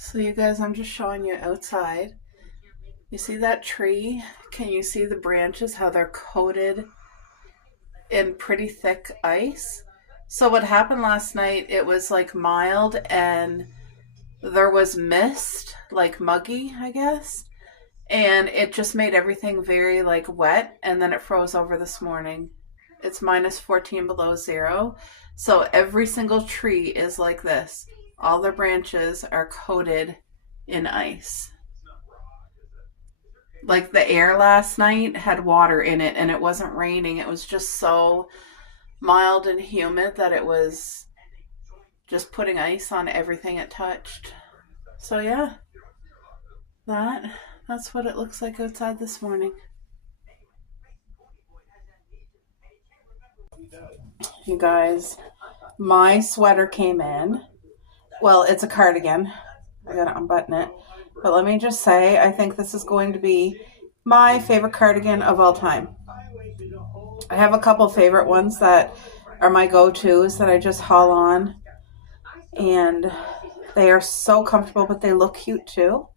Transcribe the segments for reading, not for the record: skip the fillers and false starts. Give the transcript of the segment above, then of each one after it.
So you guys, I'm just showing you outside. You see that tree? Can you see the branches, how they're coated in pretty thick ice? So what happened last night, it was like mild and there was mist, like muggy, I guess. And it just made everything very like wet, and then it froze over this morning. It's minus 14 below zero. So every single tree is like this. All their branches are coated in ice. Like the air last night had water in it and it wasn't raining. It was just so mild and humid that it was just putting ice on everything it touched. So yeah, that's what it looks like outside this morning. You guys, my sweater came in. Well, it's a cardigan. I gotta unbutton it. But let me just say, I think this is going to be my favorite cardigan of all time. I have a couple favorite ones that are my go-tos that I just haul on. And they are so comfortable, but they look cute too.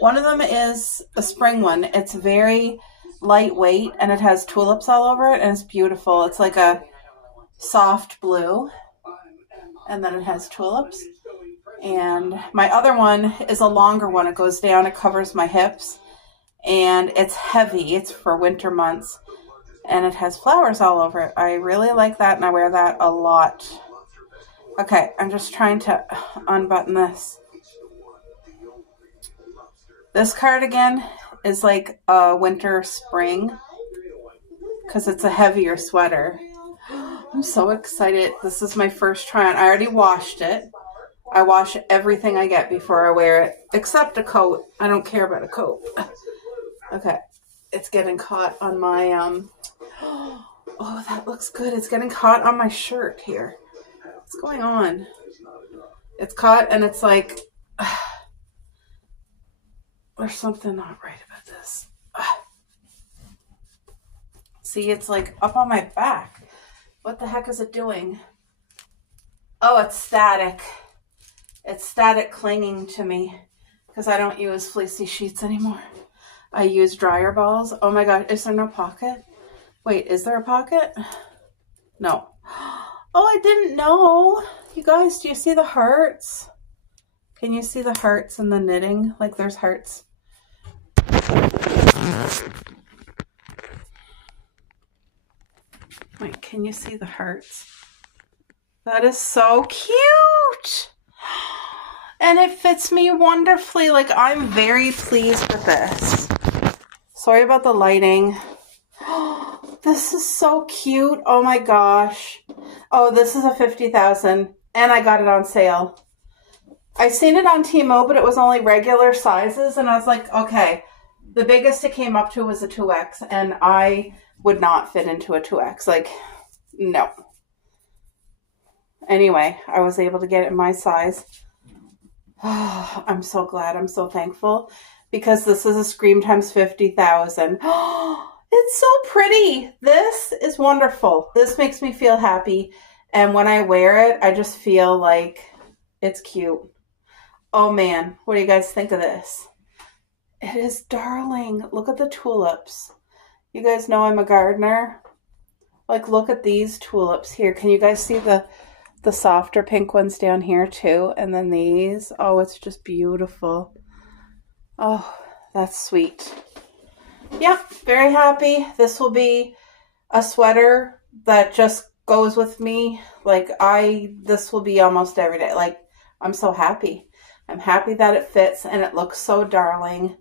One of them is a spring one. It's very lightweight and it has tulips all over it and it's beautiful. It's like a soft blue and then it has tulips. And my other one is a longer one. It goes down, it covers my hips, and it's heavy. It's for winter months, and it has flowers all over it. I really like that, and I wear that a lot. Okay, I'm just trying to unbutton this. This cardigan is like a winter spring because it's a heavier sweater. I'm so excited. This is my first try on. I already washed it. I wash everything I get before I wear it, except a coat. I don't care about a coat. Okay, it's getting caught on my, oh, that looks good. It's getting caught on my shirt here. What's going on? It's caught and it's like, there's something not right about this. See, it's like up on my back. What the heck is it doing? Oh, it's static. It's static clinging to me because I don't use fleecy sheets anymore. I use dryer balls. Oh my God, is there no pocket? Wait, is there a pocket? No. Oh, I didn't know. You guys, do you see the hearts? Can you see the hearts in the knitting? Like there's hearts. Wait, can you see the hearts? That is so cute. And it fits me wonderfully. Like, I'm very pleased with this. Sorry about the lighting. This is so cute. Oh my gosh. Oh, this is a 50,000 and I got it on sale. I seen it on Temu, but it was only regular sizes. And I was like, okay, the biggest it came up to was a 2X and I would not fit into a 2X. Like, no. Anyway, I was able to get it in my size. Oh, I'm so glad. I'm so thankful because this is a Scream times 50,000. Oh, it's so pretty. This is wonderful. This makes me feel happy. And when I wear it, I just feel like it's cute. Oh man, what do you guys think of this? It is darling. Look at the tulips. You guys know I'm a gardener. Like, look at these tulips here. Can you guys see the softer pink ones down here too? And then these. Oh, it's just beautiful. Oh, that's sweet. Yep, very happy. This will be a sweater that just goes with me. Like, this will be almost every day. Like, I'm so happy. I'm happy that it fits and it looks so darling.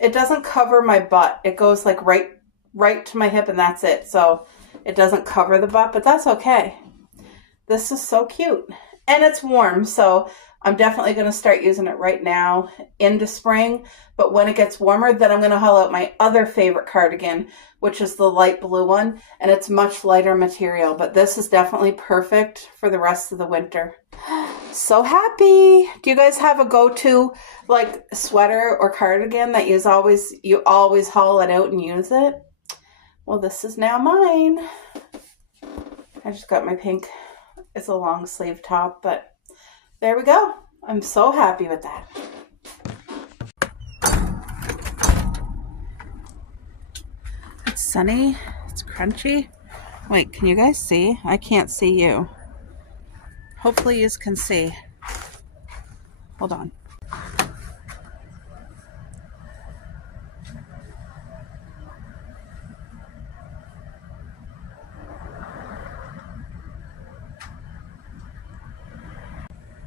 It doesn't cover my butt. It goes like right to my hip and that's it. So it doesn't cover the butt, but that's okay. This is so cute. And it's warm, so I'm definitely going to start using it right now into spring. But when it gets warmer, then I'm going to haul out my other favorite cardigan, which is the light blue one. And it's much lighter material, but this is definitely perfect for the rest of the winter. So happy. Do you guys have a go-to like sweater or cardigan that you always haul it out and use it? Well, this is now mine. I just got my pink. It's a long sleeve top, but there we go. I'm so happy with that. It's sunny. It's crunchy. Wait, can you guys see? I can't see you. Hopefully you can see. Hold on.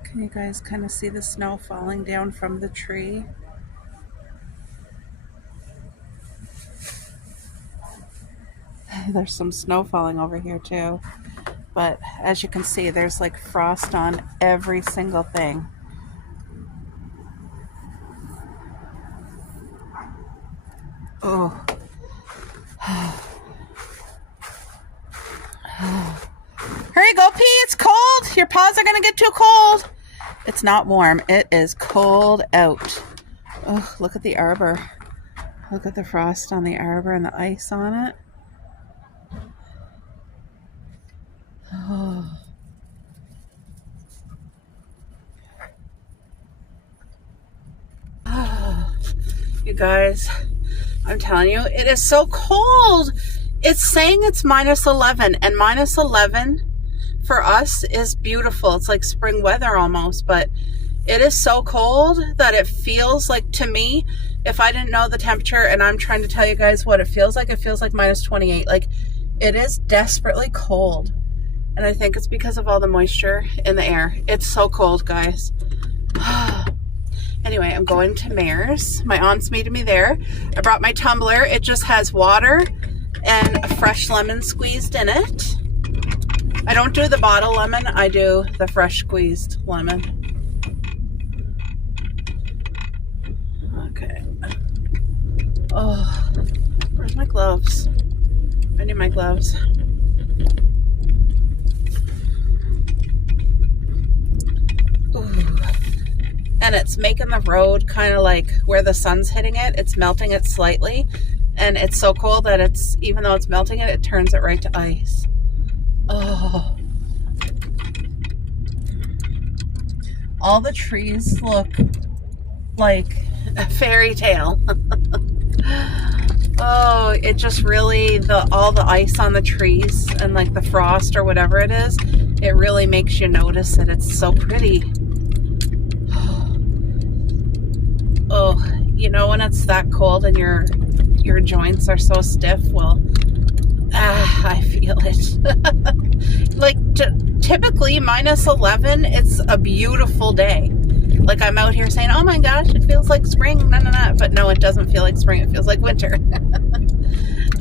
Can you guys kind of see the snow falling down from the tree? There's some snow falling over here too. But as you can see, there's like frost on every single thing. Oh. Hurry, go pee, it's cold. Your paws are gonna get too cold. It's not warm, it is cold out. Oh, look at the arbor. Look at the frost on the arbor and the ice on it. Oh. Oh. You guys, I'm telling you, it is so cold. It's saying it's -11, and -11 for us is beautiful. It's like spring weather almost, but it is so cold that it feels like, to me, if I didn't know the temperature and I'm trying to tell you guys what it feels like -28. Like, it is desperately cold. And I think it's because of all the moisture in the air. It's so cold, guys. Anyway, I'm going to Mare's. My aunt's meeting me there. I brought my tumbler. It just has water and a fresh lemon squeezed in it. I don't do the bottle lemon. I do the fresh squeezed lemon. Okay. Oh, where's my gloves? I need my gloves. Ooh. And it's making the road kind of like where the sun's hitting it. It's melting it slightly. And it's so cold that it's, even though it's melting it, it turns it right to ice. Oh. All the trees look like a fairy tale. Oh, it just really, all the ice on the trees and like the frost or whatever it is, it really makes you notice it. It's so pretty. Oh, you know when it's that cold and your joints are so stiff? Well, I feel it. Like typically -11, it's a beautiful day. Like I'm out here saying, oh my gosh, it feels like spring. No. But no, it doesn't feel like spring. It feels like winter.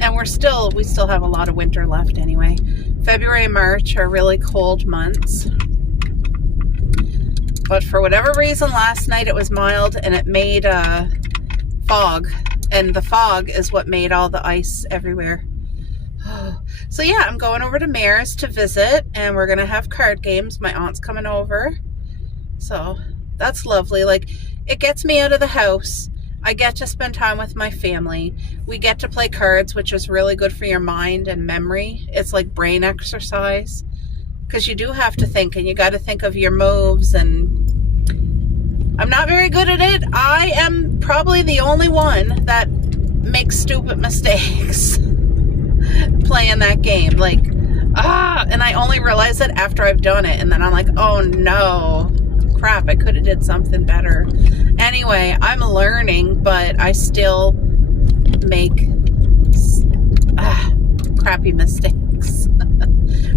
And we still have a lot of winter left anyway. February and March are really cold months. But for whatever reason, last night it was mild and it made fog. And the fog is what made all the ice everywhere. So yeah, I'm going over to Mare's to visit and we're going to have card games. My aunt's coming over. So that's lovely. Like, it gets me out of the house. I get to spend time with my family. We get to play cards, which is really good for your mind and memory. It's like brain exercise. Because you do have to think, and you got to think of your moves, and I'm not very good at it. I am probably the only one that makes stupid mistakes playing that game. Like, and I only realize it after I've done it, and then I'm like, oh no, crap, I could have did something better. Anyway, I'm learning, but I still make crappy mistakes.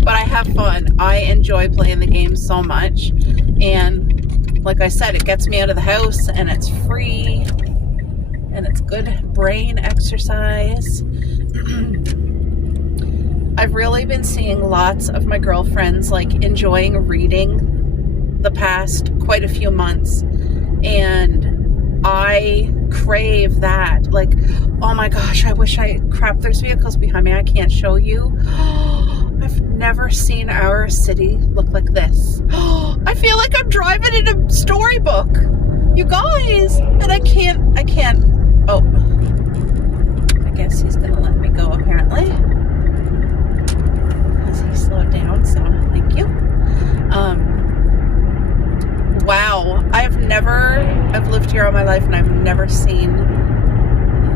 But I have fun. I enjoy playing the game so much. And like I said, it gets me out of the house and it's free and it's good brain exercise. I've really been seeing lots of my girlfriends like enjoying reading the past quite a few months. And I crave that. Like, oh my gosh, I wish crap, there's vehicles behind me. I can't show you. I've never seen our city look like this. I feel like I'm driving in a storybook, you guys. And I can't, oh, I guess he's gonna let me go apparently. Because he slowed down, so thank you. wow. I've lived here all my life and I've never seen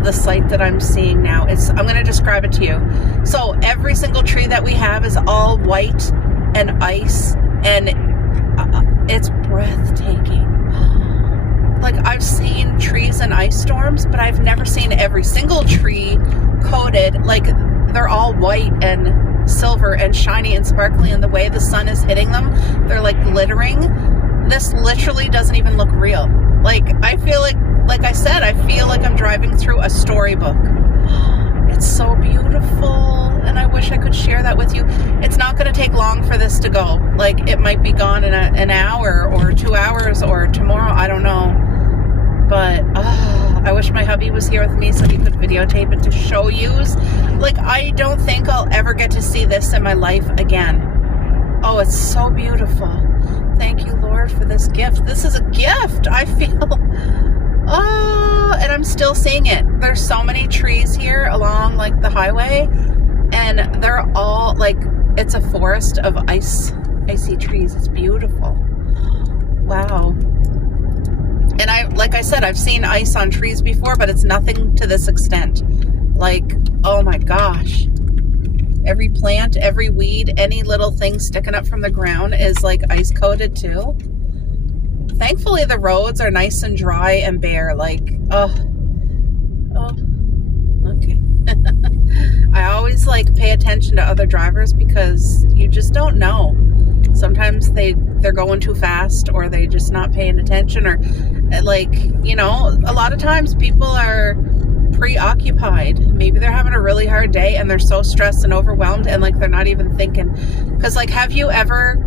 the sight that I'm seeing now. I'm going to describe it to you. So every single tree that we have is all white and ice, and it's breathtaking. Like, I've seen trees in ice storms, but I've never seen every single tree coated. Like, they're all white and silver and shiny and sparkly, and the way the sun is hitting them, they're like glittering. This literally doesn't even look real. Like, I feel like I said, I feel like I'm driving through a storybook. It's so beautiful, and I wish I could share that with you. It's not going to take long for this to go. Like, it might be gone in an hour or 2 hours or tomorrow. I don't know. But I wish my hubby was here with me so he could videotape it to show yous. Like, I don't think I'll ever get to see this in my life again. Oh, it's so beautiful. Thank you, Lord, for this gift. This is a gift. I feel... Oh, and I'm still seeing it. There's so many trees here along like the highway, and they're all like, it's a forest of icy trees. It's beautiful. Wow. And like I said, I've seen ice on trees before, but it's nothing to this extent. Like, oh my gosh. Every plant, every weed, any little thing sticking up from the ground is like ice coated too. Thankfully, the roads are nice and dry and bare. Like, oh, okay. I always like pay attention to other drivers because you just don't know. Sometimes they're going too fast, or they just not paying attention, or like, you know, a lot of times people are preoccupied. Maybe they're having a really hard day and they're so stressed and overwhelmed, and like they're not even thinking. Because like, have you ever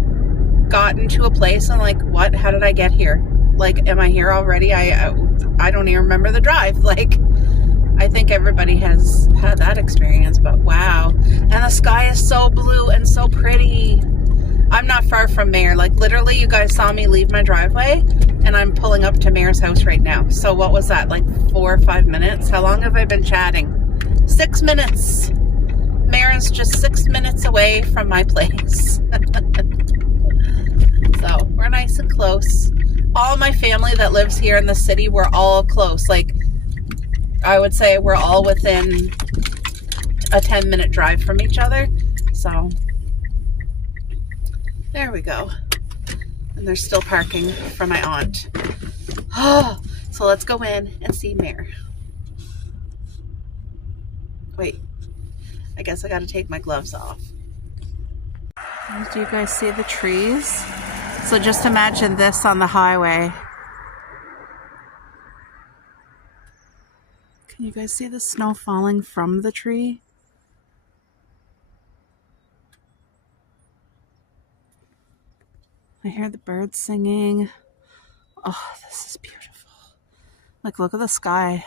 gotten to a place and like, what, how did I get here? Like, am I here already? I don't even remember the drive. Like, I think everybody has had that experience, but wow. And the sky is so blue and so pretty. I'm not far from Mayor. Like, literally, you guys saw me leave my driveway and I'm pulling up to Mayor's house right now. So what was that, like 4 or 5 minutes? How long have I been chatting? 6 minutes. Mayor's just 6 minutes away from my place. So we're nice and close. All my family that lives here in the city, we're all close. Like, I would say we're all within a 10-minute drive from each other. So there we go. And there's still parking for my aunt. Oh, so let's go in and see Mare. Wait, I guess I got to take my gloves off. Do you guys see the trees? So just imagine this on the highway. Can you guys see the snow falling from the tree? I hear the birds singing. Oh, this is beautiful. Like, look at the sky.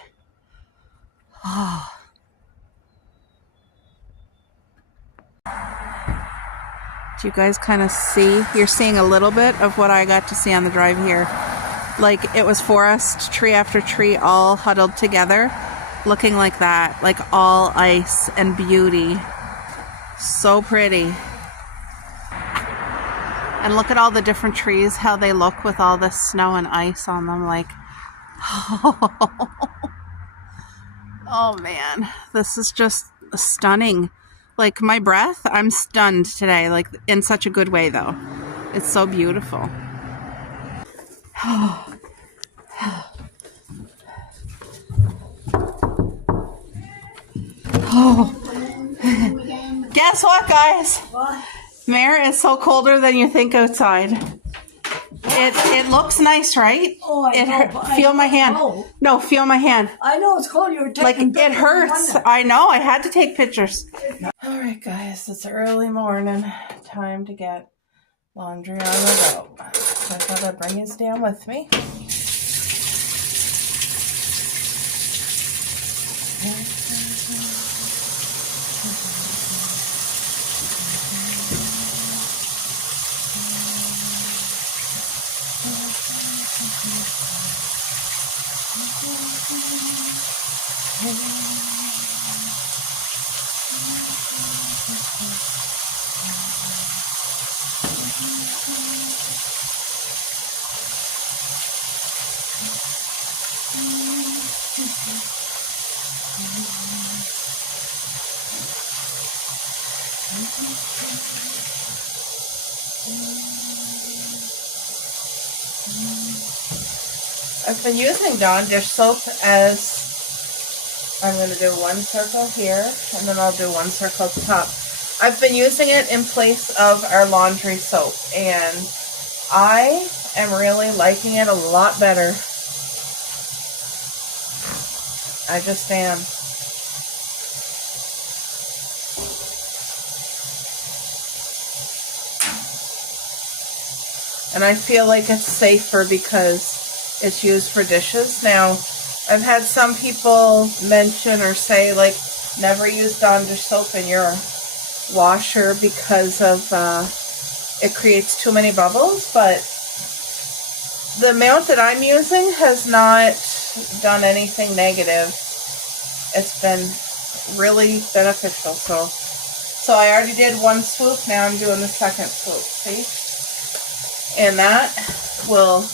Oh. Do you guys kind of see? You're seeing a little bit of what I got to see on the drive here. Like, it was forest, tree after tree, all huddled together, looking like that. Like, all ice and beauty. So pretty. And look at all the different trees, how they look with all the snow and ice on them. Like, oh man, this is just stunning. Like, my breath, I'm stunned today, like, in such a good way, though. It's so beautiful. Oh. Guess what, guys? What? Mare, is so colder than you think outside. It looks nice, right? Oh, I know. Feel my hand. Know. No, feel my hand. I know it's cold. You're taking like, it hurts. I know. I had to take pictures. All right, guys. It's early morning. Time to get laundry on the go. I thought I'd bring his down with me. I've been using Dawn dish soap as, I'm going to do one circle here, and then I'll do one circle at the top. I've been using it in place of our laundry soap, and I am really liking it a lot better. I just am. And I feel like it's safer because it's used for dishes. Now, I've had some people mention or say, like, never use Dawn dish soap in your washer because of it creates too many bubbles, but the amount that I'm using has not done anything negative. It's been really beneficial. So I already did one swoop, now I'm doing the second swoop, see? And that will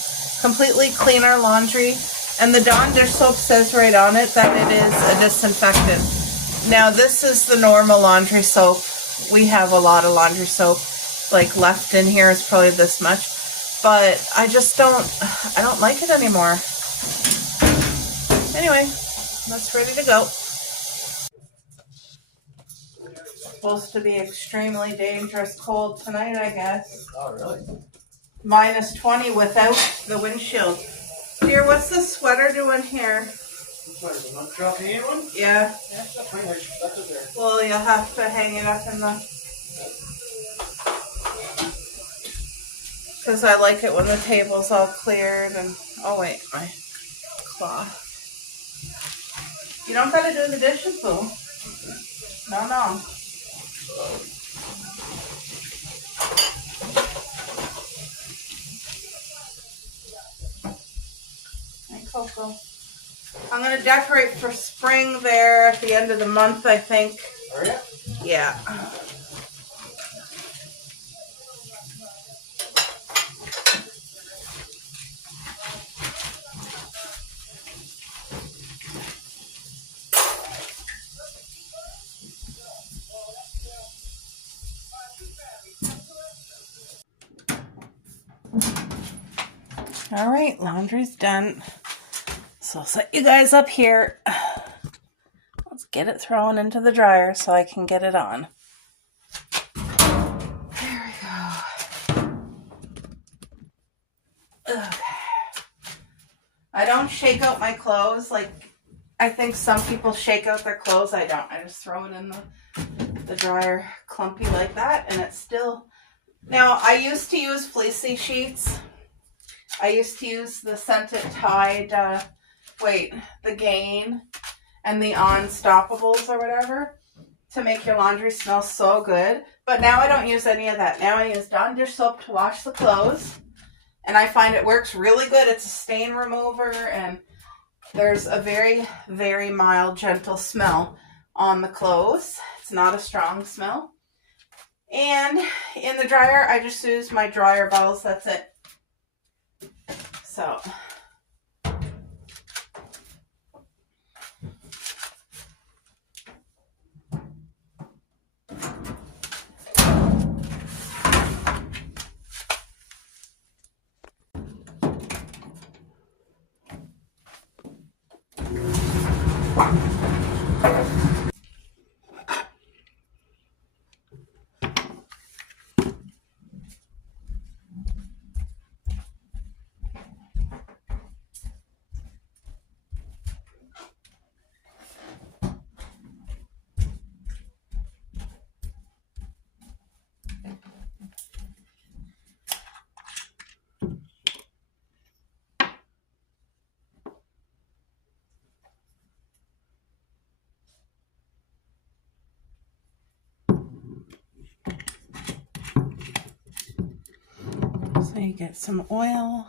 completely clean our laundry. And the Dawn dish soap says right on it that it is a disinfectant. Now this is the normal laundry soap. We have a lot of laundry soap, like left in here is probably this much, but I just don't like it anymore. Anyway, that's ready to go. Supposed to be extremely dangerous cold tonight, I guess. Oh, really? Minus 20 without the windshield. Dear, what's this sweater doing here? What is it, not dropping anyone? Yeah. Yeah, that's fine. That's it there. Well, you'll have to hang it up in the... Because I like it when the table's all cleared and... Oh, wait, my cloth. You don't gotta do the dishes, boo. No. Hey, Coco. I'm gonna decorate for spring there at the end of the month, I think. Are you? Yeah. All right, laundry's done. So I'll set you guys up here. Let's get it thrown into the dryer so I can get it on. There we go. Okay. I don't shake out my clothes like I think some people shake out their clothes. I don't. I just throw it in the dryer clumpy like that, and it's still... Now, I used to use fleecy sheets. I used to use the Scented Tide, the Gain and the Unstoppables or whatever to make your laundry smell so good. But now I don't use any of that. Now I use Dawn dish soap to wash the clothes. And I find it works really good. It's a stain remover, and there's a very, very mild, gentle smell on the clothes. It's not a strong smell. And in the dryer, I just use my dryer balls. That's it. So... So you get some oil,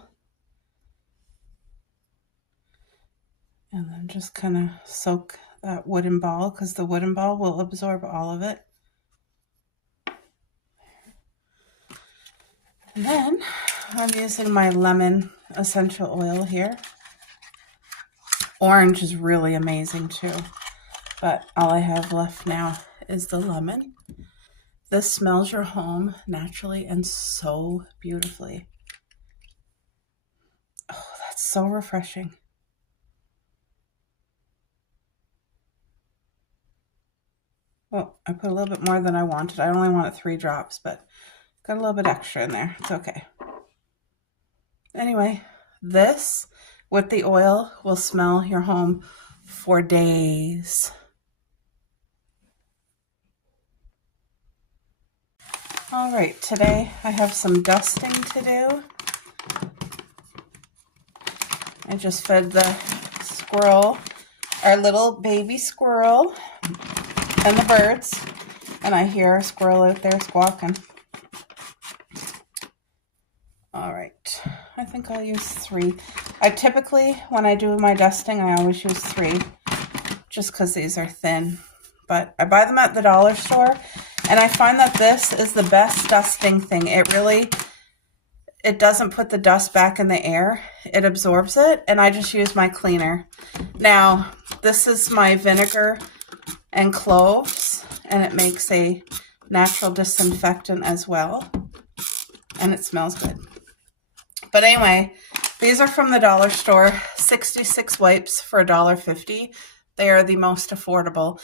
and then just kind of soak that wooden ball, because the wooden ball will absorb all of it. And then I'm using my lemon essential oil here. Orange is really amazing too, but all I have left now is the lemon. This smells your home naturally and so beautifully. Oh, that's so refreshing. Oh, I put a little bit more than I wanted. I only wanted 3 drops, but got a little bit extra in there. It's okay. Anyway, this with the oil will smell your home for days. All right, today I have some dusting to do. I just fed the squirrel, our little baby squirrel, and the birds, and I hear a squirrel out there squawking. All right, I think I'll use 3. I typically, when I do my dusting, I always use 3, just because these are thin. But I buy them at the dollar store, and I find that this is the best dusting thing. It doesn't put the dust back in the air. It absorbs it, and I just use my cleaner. Now, this is my vinegar and cloves, and it makes a natural disinfectant as well, and it smells good. But anyway, these are from the dollar store, 66 wipes for $1.50. They are the most affordable.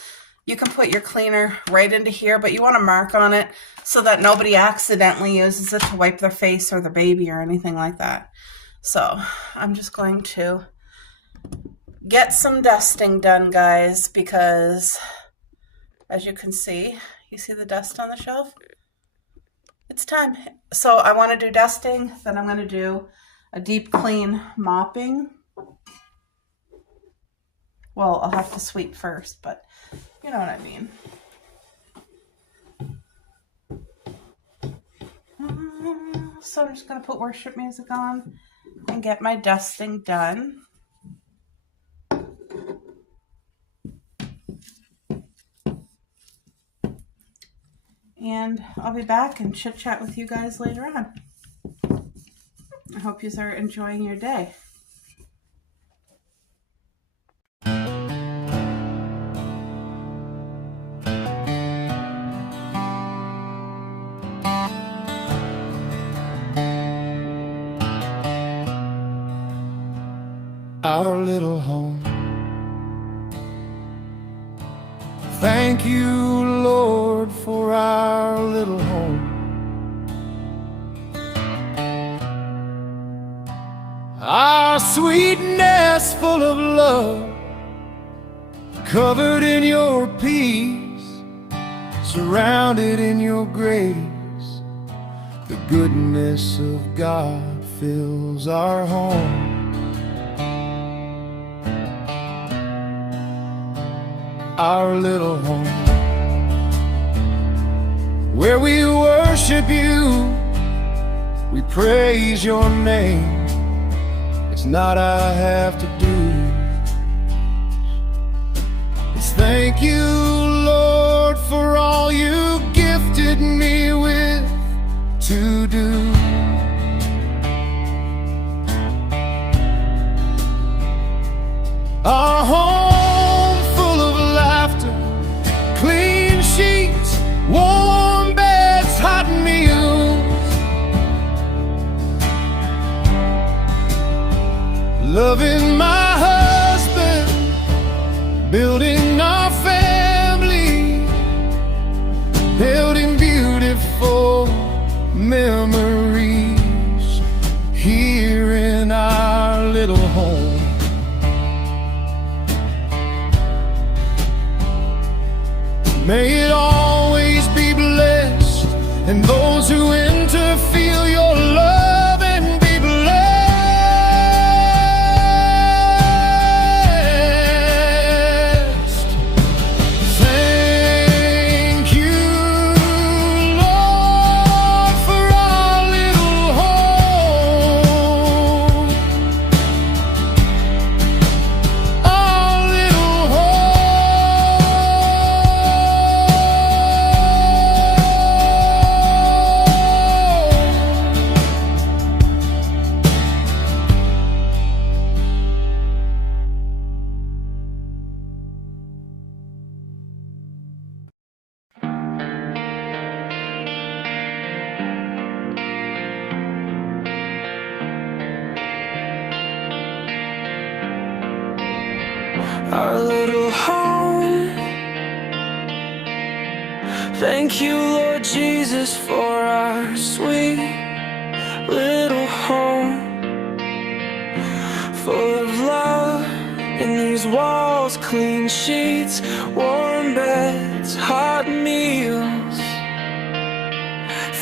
You can put your cleaner right into here, but you want to mark on it so that nobody accidentally uses it to wipe their face or their baby or anything like that. So I'm just going to get some dusting done, guys, because as you can see, you see the dust on the shelf? It's time. So I want to do dusting, then I'm going to do a deep clean mopping. Well, I'll have to sweep first, but you know what I mean. So I'm just going to put worship music on and get my dusting done. And I'll be back and chit chat with you guys later on. I hope you are enjoying your day. Our little home. Thank you, Lord, for our little home. Our sweet nest full of love, covered in your peace, surrounded in your grace. The goodness of God fills our home. Our little home, where we worship you, we praise your name. It's not I have to do, it's thank you, Lord, for all you gifted me with to do. Our home full of laughter, clean sheets, warm beds, hot meals, loving my husband, building our family, held in beautiful memories here in our little home. May it always be blessed, and those who enter feel your love and be blessed. Thank you, Lord, for our little home. Our little home. our little home. Thank you, Lord Jesus, for our sweet little home, full of love in these walls, clean sheets, warm beds, hot meals.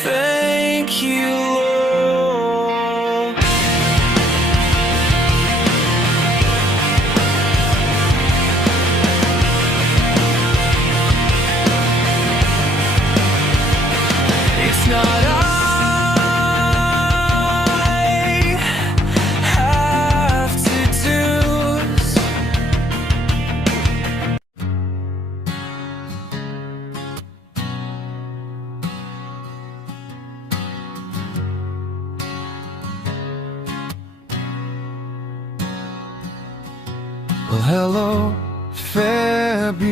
Thank you, Lord. It's not I have to do. Well, hello, February.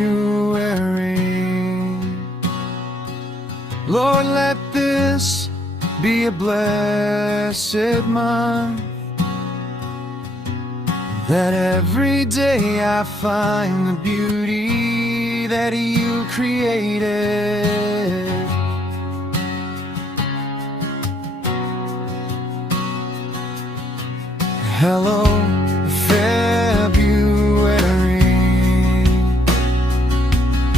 Lord, let this be a blessed month, that every day I find the beauty that you created. Hello, February.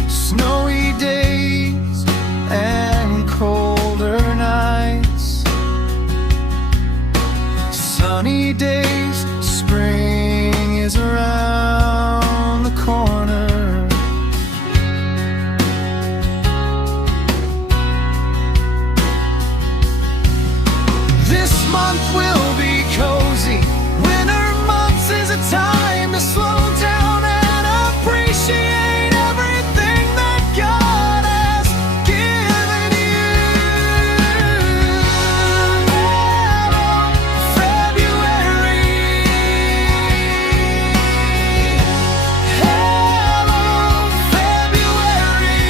Snowy days and colder nights, sunny days, spring is around the corner. This month will be cozy. Winter months is a time to slow down and appreciate everything that God has given you. Hello, February. Hello, February.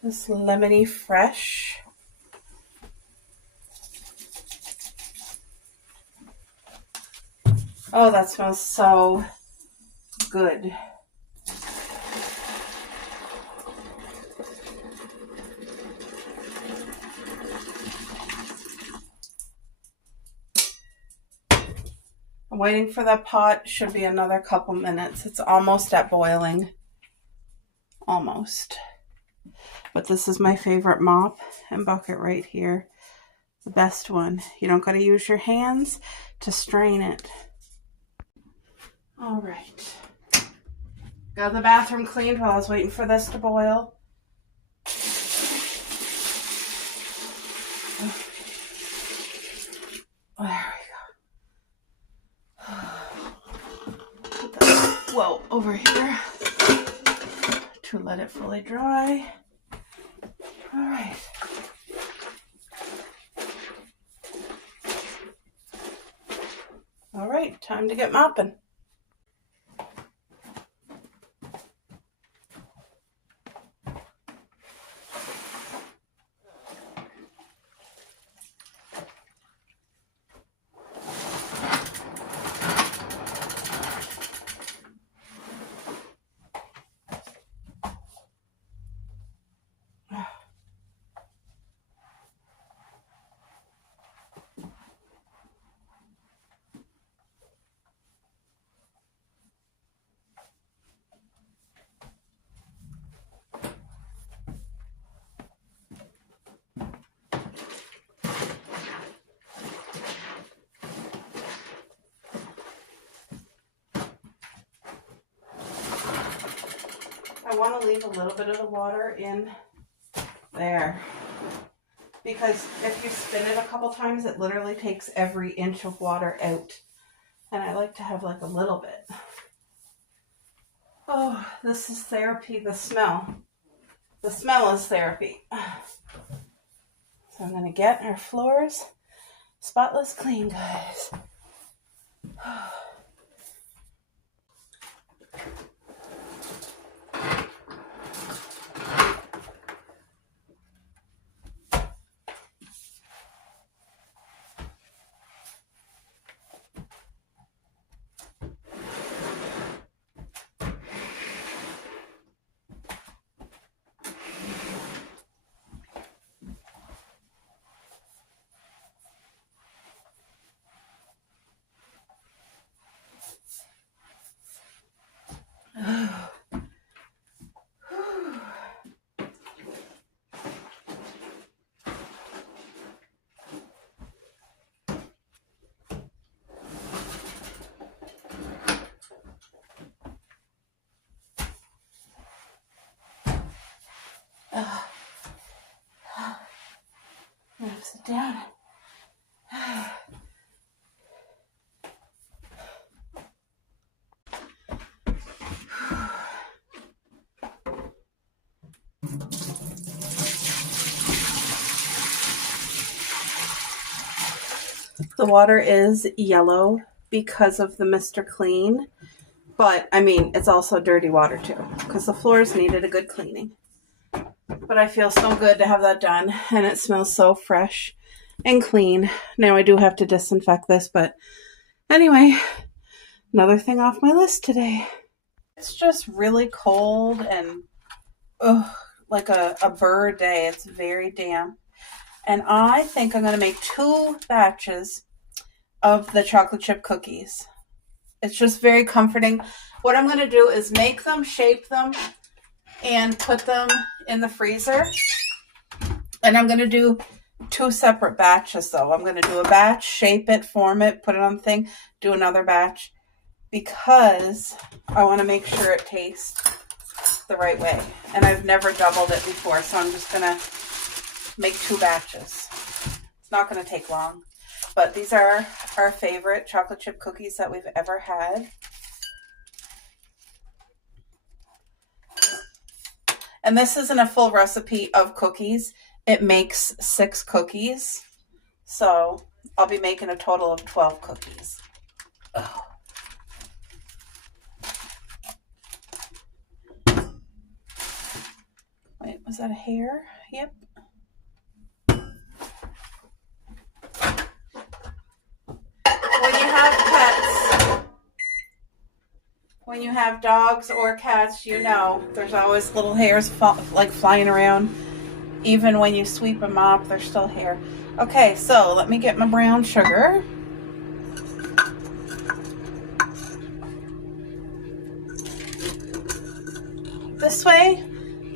This lemony fresh. Oh, that smells so good. I'm waiting for that pot. Should be another couple minutes. It's almost at boiling. Almost. But this is my favorite mop and bucket right here. The best one. You don't got to use your hands to strain it. All right. Got the bathroom cleaned while I was waiting for this to boil. There we go. Put that, whoa, over here to let it fully dry. All right. All right, time to get mopping. I want to leave a little bit of the water in there because if you spin it a couple times, it literally takes every inch of water out. And I like to have like a little bit. Oh, this is therapy, the smell. The smell is therapy. So I'm going to get our floors spotless clean, guys. I'm gonna sit down. The water is yellow because of the Mr. Clean, but I mean, it's also dirty water too because the floors needed a good cleaning. But I feel so good to have that done, and it smells so fresh and clean. Now I do have to disinfect this, but anyway, another thing off my list today. It's just really cold and like a bird day. It's very damp. And I think I'm going to make 2 batches of the chocolate chip cookies. It's just very comforting. What I'm going to do is make them, shape them, and put them in the freezer. And I'm going to do 2 separate batches though. I'm going to do a batch, shape it, form it, put it on the thing, do another batch because I want to make sure it tastes the right way. And I've never doubled it before, so I'm just going to make 2 batches. It's not going to take long. But these are our favorite chocolate chip cookies that we've ever had. And this isn't a full recipe of cookies. It makes 6 cookies. So I'll be making a total of 12 cookies. Oh. Wait, was that a hair? Yep. When you have dogs or cats, you know, there's always little hairs like flying around. Even when you sweep and mop, there's still hair. Okay, so let me get my brown sugar. this way,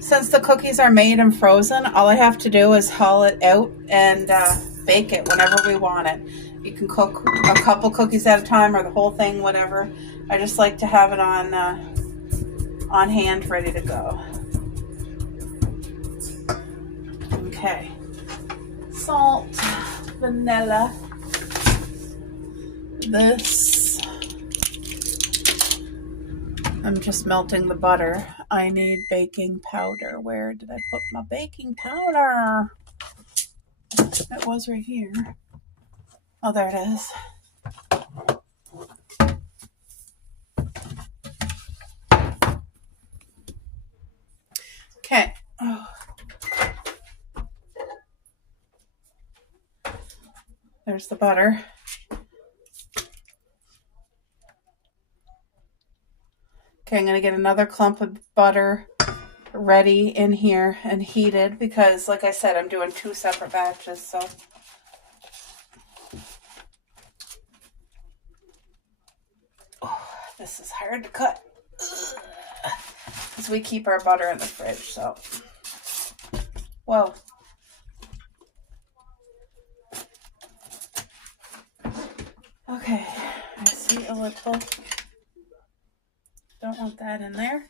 since the cookies are made and frozen, all I have to do is haul it out and bake it whenever we want it. You can cook a couple cookies at a time or the whole thing, whatever. I just like to have it on hand, ready to go. Okay. Salt, vanilla, this. I'm just melting the butter. I need baking powder. Where did I put my baking powder? It was right here. Oh, there it is. Okay. Oh. There's the butter. Okay, I'm going to get another clump of butter ready in here and heated because, like I said, I'm doing 2 separate batches, so. Oh, this is hard to cut because we keep our butter in the fridge, so. Whoa. Okay, I see a little. Don't want that in there.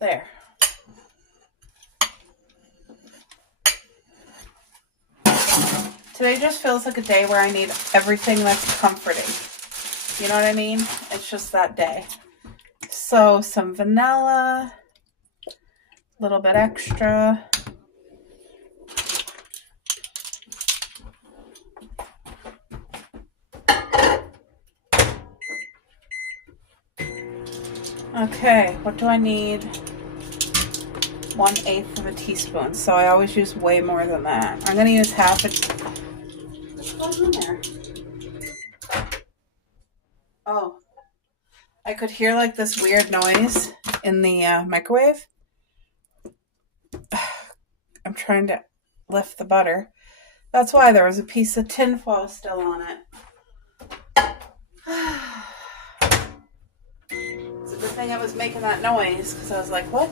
There. Today just feels like a day where I need everything that's comforting. You know what I mean? It's just that day. So some vanilla, a little bit extra. Okay, what do I need? 1/8 of a teaspoon. So I always use way more than that. I'm going to use half a. What's going on there? Oh, I could hear like this weird noise in the microwave. I'm trying to lift the butter. That's why there was a piece of tin foil still on it. It's a good thing I was making that noise because I was like, what?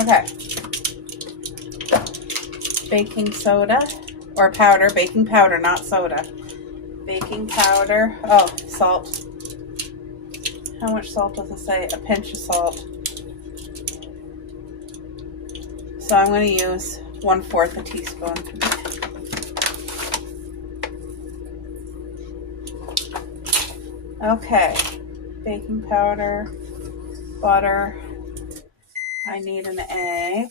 Okay. Baking soda or powder. Baking powder, not soda. Baking powder. Oh, salt. How much salt does it say? A pinch of salt. So I'm going to use 1/4 a teaspoon. Okay. Baking powder, butter. I need an egg.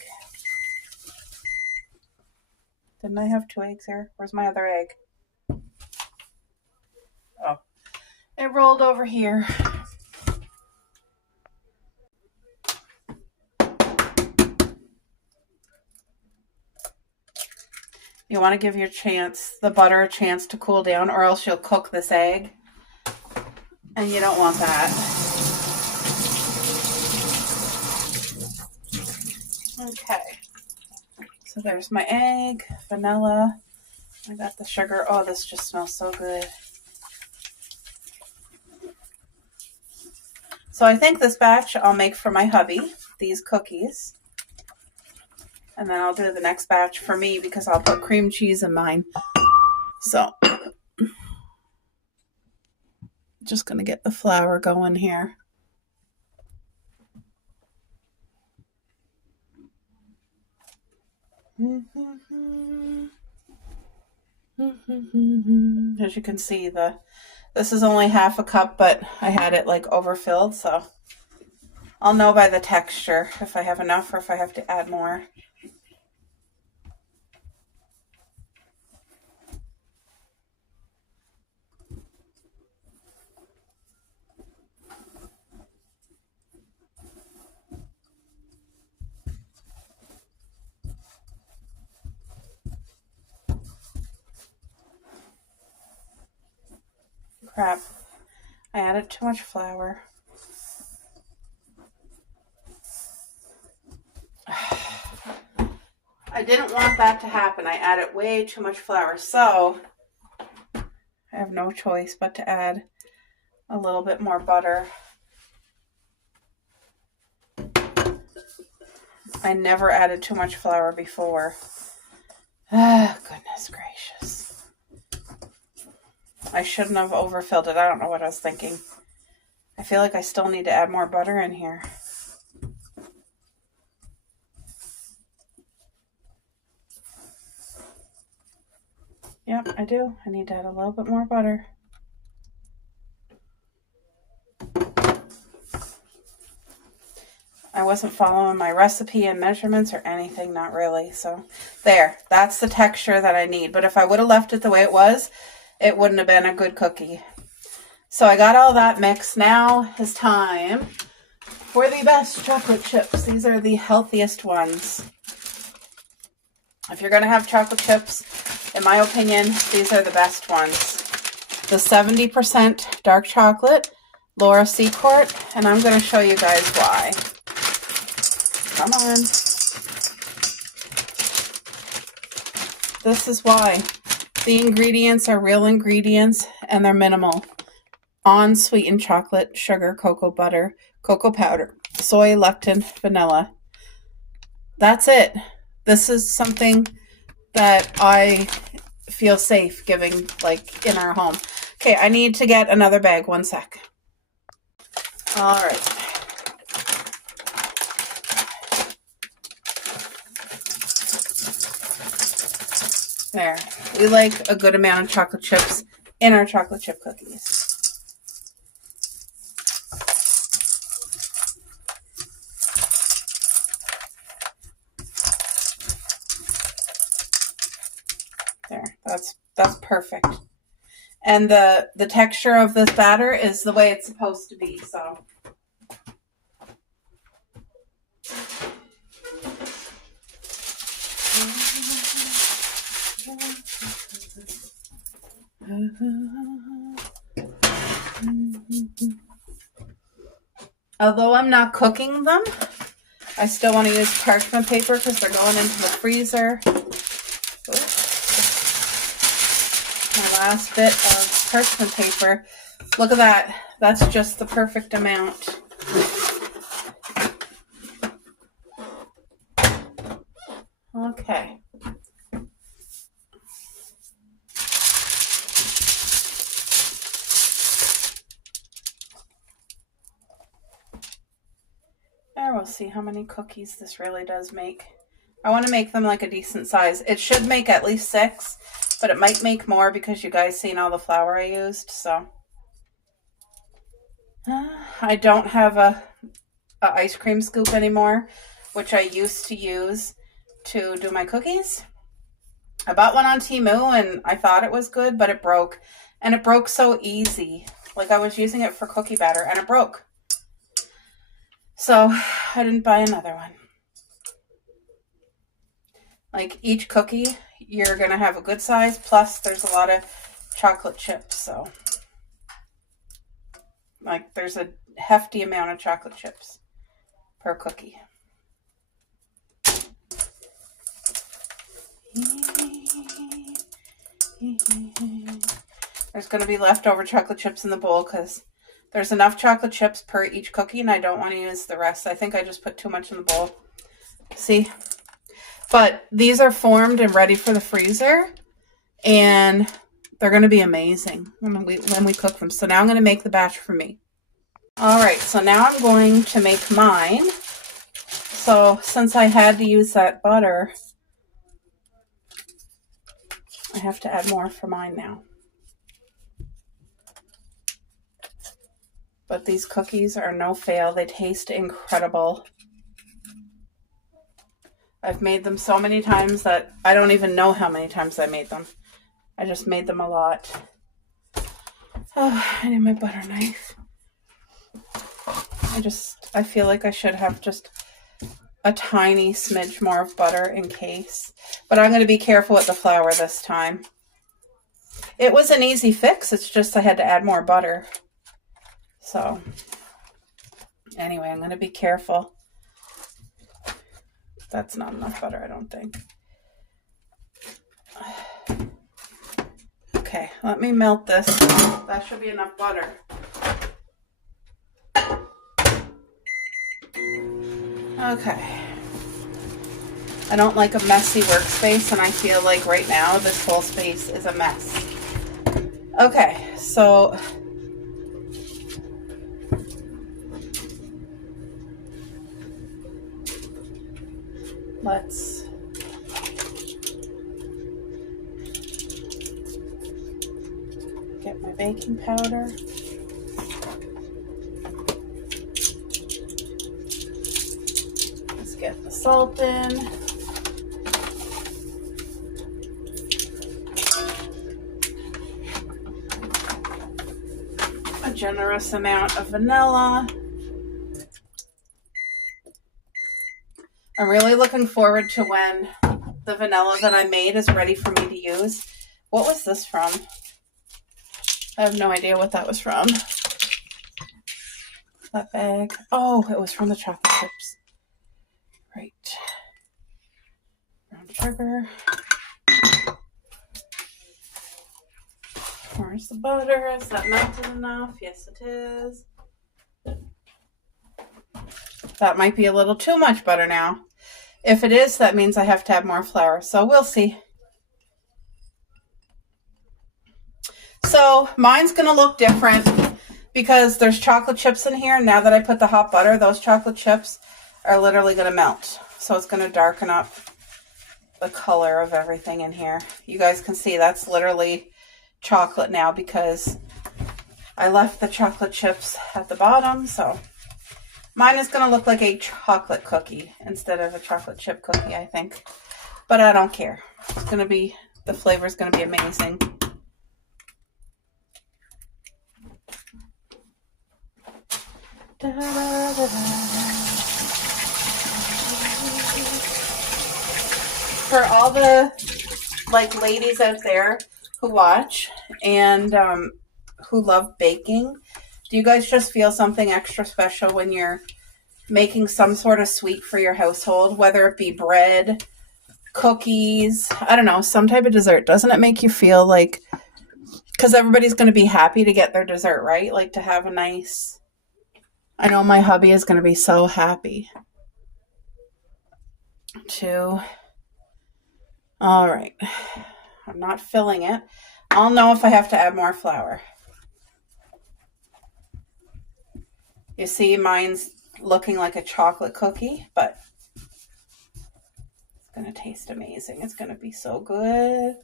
Didn't I have 2 eggs here? Where's my other egg? Oh, it rolled over here. You want to give the butter a chance to cool down, or else you'll cook this egg. And you don't want that. Okay. So there's my egg, vanilla. I got the sugar. Oh, this just smells so good. So I think this batch I'll make for my hubby, these cookies. And then I'll do the next batch for me because I'll put cream cheese in mine. So, just going to get the flour going here. As you can see, this is only half a cup, but I had it like overfilled, so I'll know by the texture if I have enough or if I have to add more. Crap. I added too much flour. I didn't want that to happen. I added way too much flour, so I have no choice but to add a little bit more butter. I never added too much flour before. Ah, goodness gracious. I shouldn't have overfilled it. I don't know what I was thinking. I feel like I still need to add more butter in here. Yep, I do. I need to add a little bit more butter. I wasn't following my recipe and measurements or anything, not really. So there, that's the texture that I need. But if I would have left it the way it was, it wouldn't have been a good cookie. So I got all that mixed. Now is time for the best chocolate chips. These are the healthiest ones. If you're going to have chocolate chips, in my opinion, these are the best ones. The 70% dark chocolate, Laura Secord, and I'm going to show you guys why. Come on. This is why. The ingredients are real ingredients and they're minimal. Unsweetened chocolate, sugar, cocoa butter, cocoa powder, soy, lectin, vanilla. That's it. This is something that I feel safe giving, like, in our home. Okay, I need to get another bag. 1 sec. All right. There. We like a good amount of chocolate chips in our chocolate chip cookies. There. That's perfect. And the texture of this batter is the way it's supposed to be, so. Although I'm not cooking them, I still want to use parchment paper because they're going into the freezer. Oops. My last bit of parchment paper. Look at that. That's just the perfect amount. Okay. There, we'll see how many cookies this really does make. I want to make them like a decent size. It should make at least 6, but it might make more because you guys seen all the flour I used, so. I don't have a ice cream scoop anymore, which I used to use to do my cookies. I bought one on Temu and I thought it was good, but it broke. And it broke so easy. Like, I was using it for cookie batter and it broke. So I didn't buy another one. Like, each cookie, you're going to have a good size. Plus, there's a lot of chocolate chips. So, like, there's a hefty amount of chocolate chips per cookie. There's going to be leftover chocolate chips in the bowl because there's enough chocolate chips per each cookie and I don't want to use the rest. I think I just put too much in the bowl. See? But these are formed and ready for the freezer and they're going to be amazing when we cook them. So now I'm going to make the batch for me. All right, so now I'm going to make mine. So since I had to use that butter, I have to add more for mine now. But these cookies are no fail. They taste incredible. I've made them so many times that I don't even know how many times I made them. I just made them a lot. Oh, I need my butter knife. I feel like I should have just a tiny smidge more of butter in case. But I'm going to be careful with the flour this time. It was an easy fix. It's just I had to add more butter. So, anyway, I'm going to be careful. That's not enough butter, I don't think. Okay, let me melt this. That should be enough butter. Okay. I don't like a messy workspace, and I feel like right now this whole space is a mess. Okay, so let's get my baking powder. Let's get the salt in. A generous amount of vanilla. I'm really looking forward to when the vanilla that I made is ready for me to use. What was this from? I have no idea what that was from. That bag. Oh, it was from the chocolate chips. Right. Brown sugar. Where's the butter? Is that melted enough? Yes, it is. That might be a little too much butter now. If it is, that means I have to add more flour. So we'll see. So mine's going to look different because there's chocolate chips in here. Now that I put the hot butter, those chocolate chips are literally going to melt. So it's going to darken up the color of everything in here. You guys can see that's literally chocolate now because I left the chocolate chips at the bottom. So mine is going to look like a chocolate cookie instead of a chocolate chip cookie, I think. But I don't care. It's going to be, the flavor is going to be amazing. Da, da, da, da. For all the like ladies out there who watch and who love baking, do you guys just feel something extra special when you're making some sort of sweet for your household, whether it be bread, cookies, I don't know, some type of dessert? Doesn't it make you feel like, because everybody's going to be happy to get their dessert, right? Like to have a nice, I know my hubby is going to be so happy to, all right, I'm not filling it. I'll know if I have to add more flour. You see, mine's looking like a chocolate cookie, but it's going to taste amazing. It's going to be so good.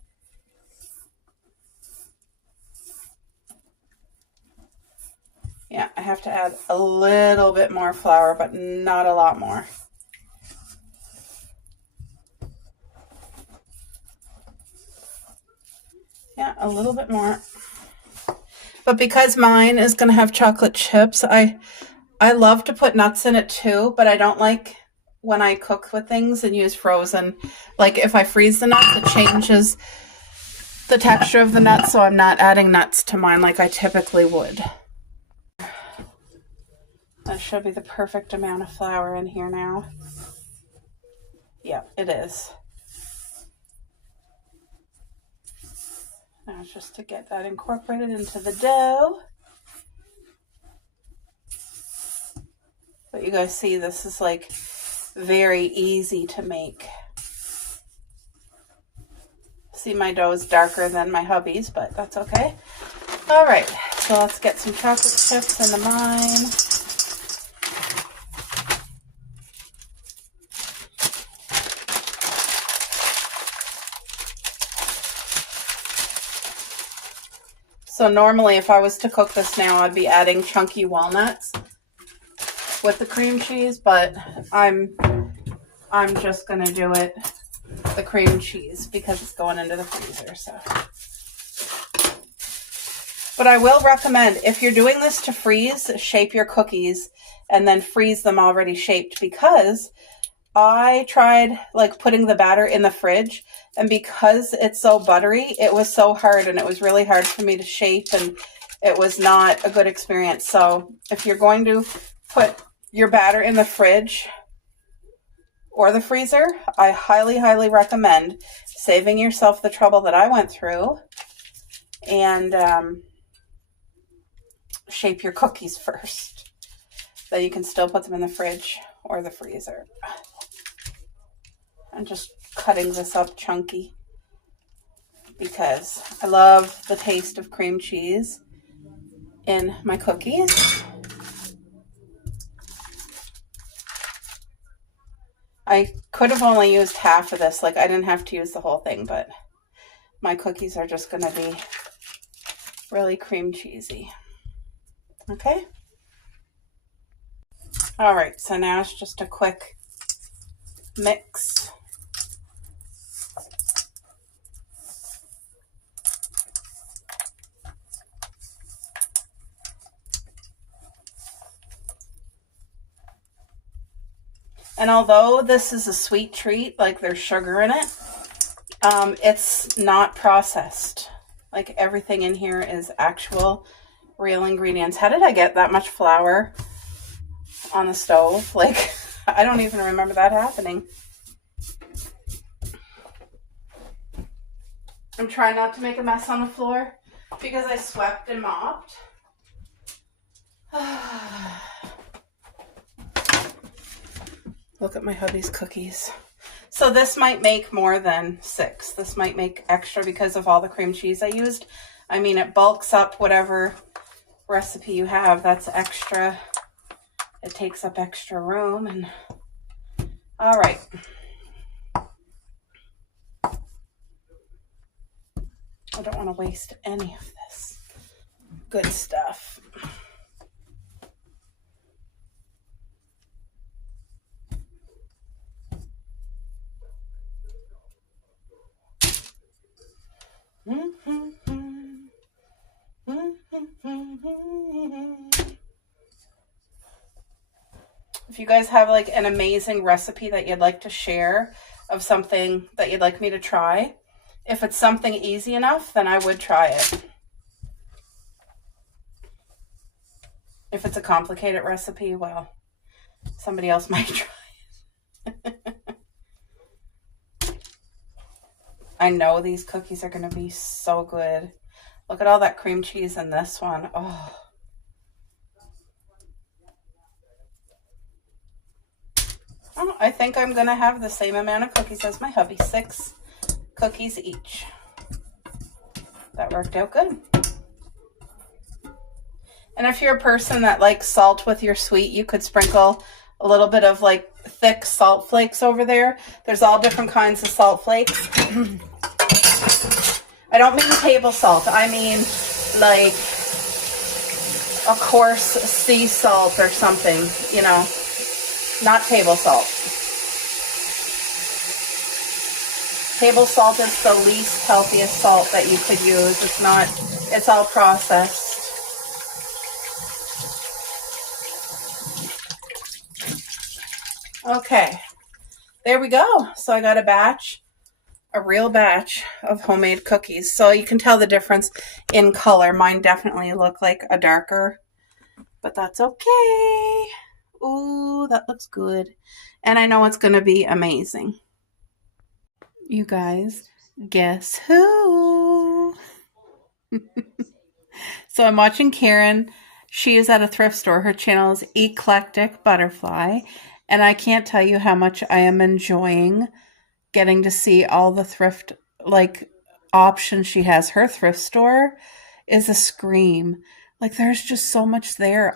Yeah, I have to add a little bit more flour, but not a lot more. Yeah, a little bit more. But because mine is going to have chocolate chips, I love to put nuts in it too, but I don't like when I cook with things and use frozen. Like if I freeze the nuts, it changes the texture of the nuts, so I'm not adding nuts to mine like I typically would. That should be the perfect amount of flour in here now. Yeah, it is. Now just to get that incorporated into the dough. But you guys see, this is like very easy to make. See, my dough is darker than my hubby's, but that's okay. All right, so let's get some chocolate chips into mine. So normally if I was to cook this now, I'd be adding chunky walnuts with the cream cheese, but I'm just gonna do it the cream cheese because it's going into the freezer. So, but I will recommend, if you're doing this to freeze, shape your cookies and then freeze them already shaped, because I tried like putting the batter in the fridge, and because it's so buttery, it was so hard, and it was really hard for me to shape, and it was not a good experience. So if you're going to put your batter in the fridge or the freezer, I highly, highly recommend saving yourself the trouble that I went through and shape your cookies first. Then you can still put them in the fridge or the freezer. I'm just cutting this up chunky because I love the taste of cream cheese in my cookies. I could have only used half of this. Like, I didn't have to use the whole thing, but my cookies are just going to be really cream cheesy. Okay. All right. So now it's just a quick mix. And although this is a sweet treat, like there's sugar in it, it's not processed. Like everything in here is actual real ingredients. How did I get that much flour on the stove? Like, I don't even remember that happening. I'm trying not to make a mess on the floor because I swept and mopped. Look at my hubby's cookies. So this might make more than 6. This might make extra because of all the cream cheese I used. I mean, it bulks up whatever recipe you have. That's extra. It takes up extra room. And all right. I don't want to waste any of this good stuff. If you guys have like an amazing recipe that you'd like to share of something that you'd like me to try, if it's something easy enough, then I would try it. If it's a complicated recipe, well, somebody else might try it. I know these cookies are going to be so good. Look at all that cream cheese in this one. Oh. I think I'm going to have the same amount of cookies as my hubby. 6 cookies each. That worked out good. And if you're a person that likes salt with your sweet, you could sprinkle a little bit of like thick salt flakes over there. There's all different kinds of salt flakes. I don't mean table salt. I mean like a coarse sea salt or something, you know, not table salt. Table salt is the least healthiest salt that you could use. It's all processed. Okay, there we go. So I got a real batch of homemade cookies. So you can tell the difference in color. Mine definitely look like a darker, but that's okay. Ooh, that looks good. And I know it's going to be amazing. You guys, guess who? So I'm watching Karen. She is at a thrift store. Her channel is Eclectic Butterfly. And I can't tell you how much I am enjoying getting to see all the thrift like options she has. Her thrift store is a scream. Like there's just so much there.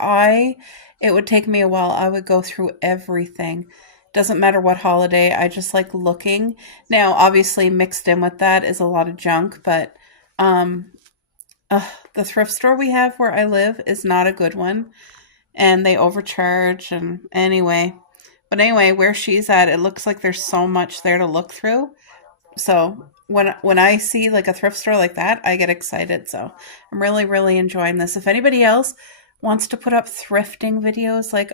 It would take me a while. I would go through everything. Doesn't matter what holiday. I just like looking. Now, obviously mixed in with that is a lot of junk, but the thrift store we have where I live is not a good one. And they overcharge and anyway. But anyway, where she's at, it looks like there's so much there to look through. So when I see like a thrift store like that, I get excited. So I'm really, really enjoying this. If anybody else wants to put up thrifting videos, like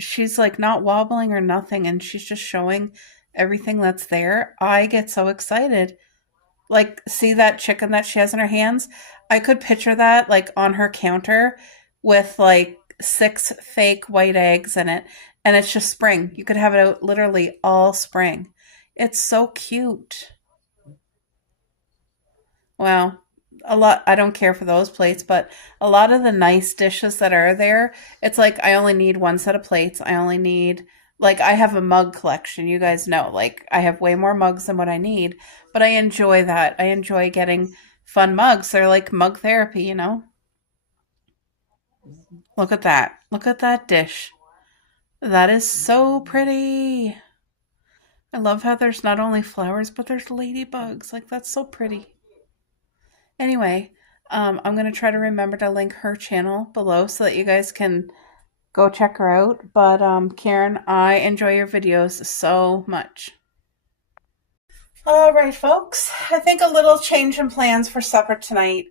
she's like not wobbling or nothing. And she's just showing everything that's there. I get so excited. Like, see that chicken that she has in her hands? I could picture that like on her counter with like 6 fake white eggs in it, and it's just spring. You could have it out literally all spring. It's so cute. Well, I don't care for those plates, but a lot of the nice dishes that are there, it's like I only need 1 set of plates. I only need Like, I have a mug collection, you guys know. Like, I have way more mugs than what I need, but I enjoy that. I enjoy getting fun mugs. They're like mug therapy, you know? Look at that. Look at that dish. That is so pretty. I love how there's not only flowers, but there's ladybugs. Like, that's so pretty. Anyway, I'm going to try to remember to link her channel below so that you guys can go check her out. But Karen, I enjoy your videos so much. All right, folks. I think a little change in plans for supper tonight.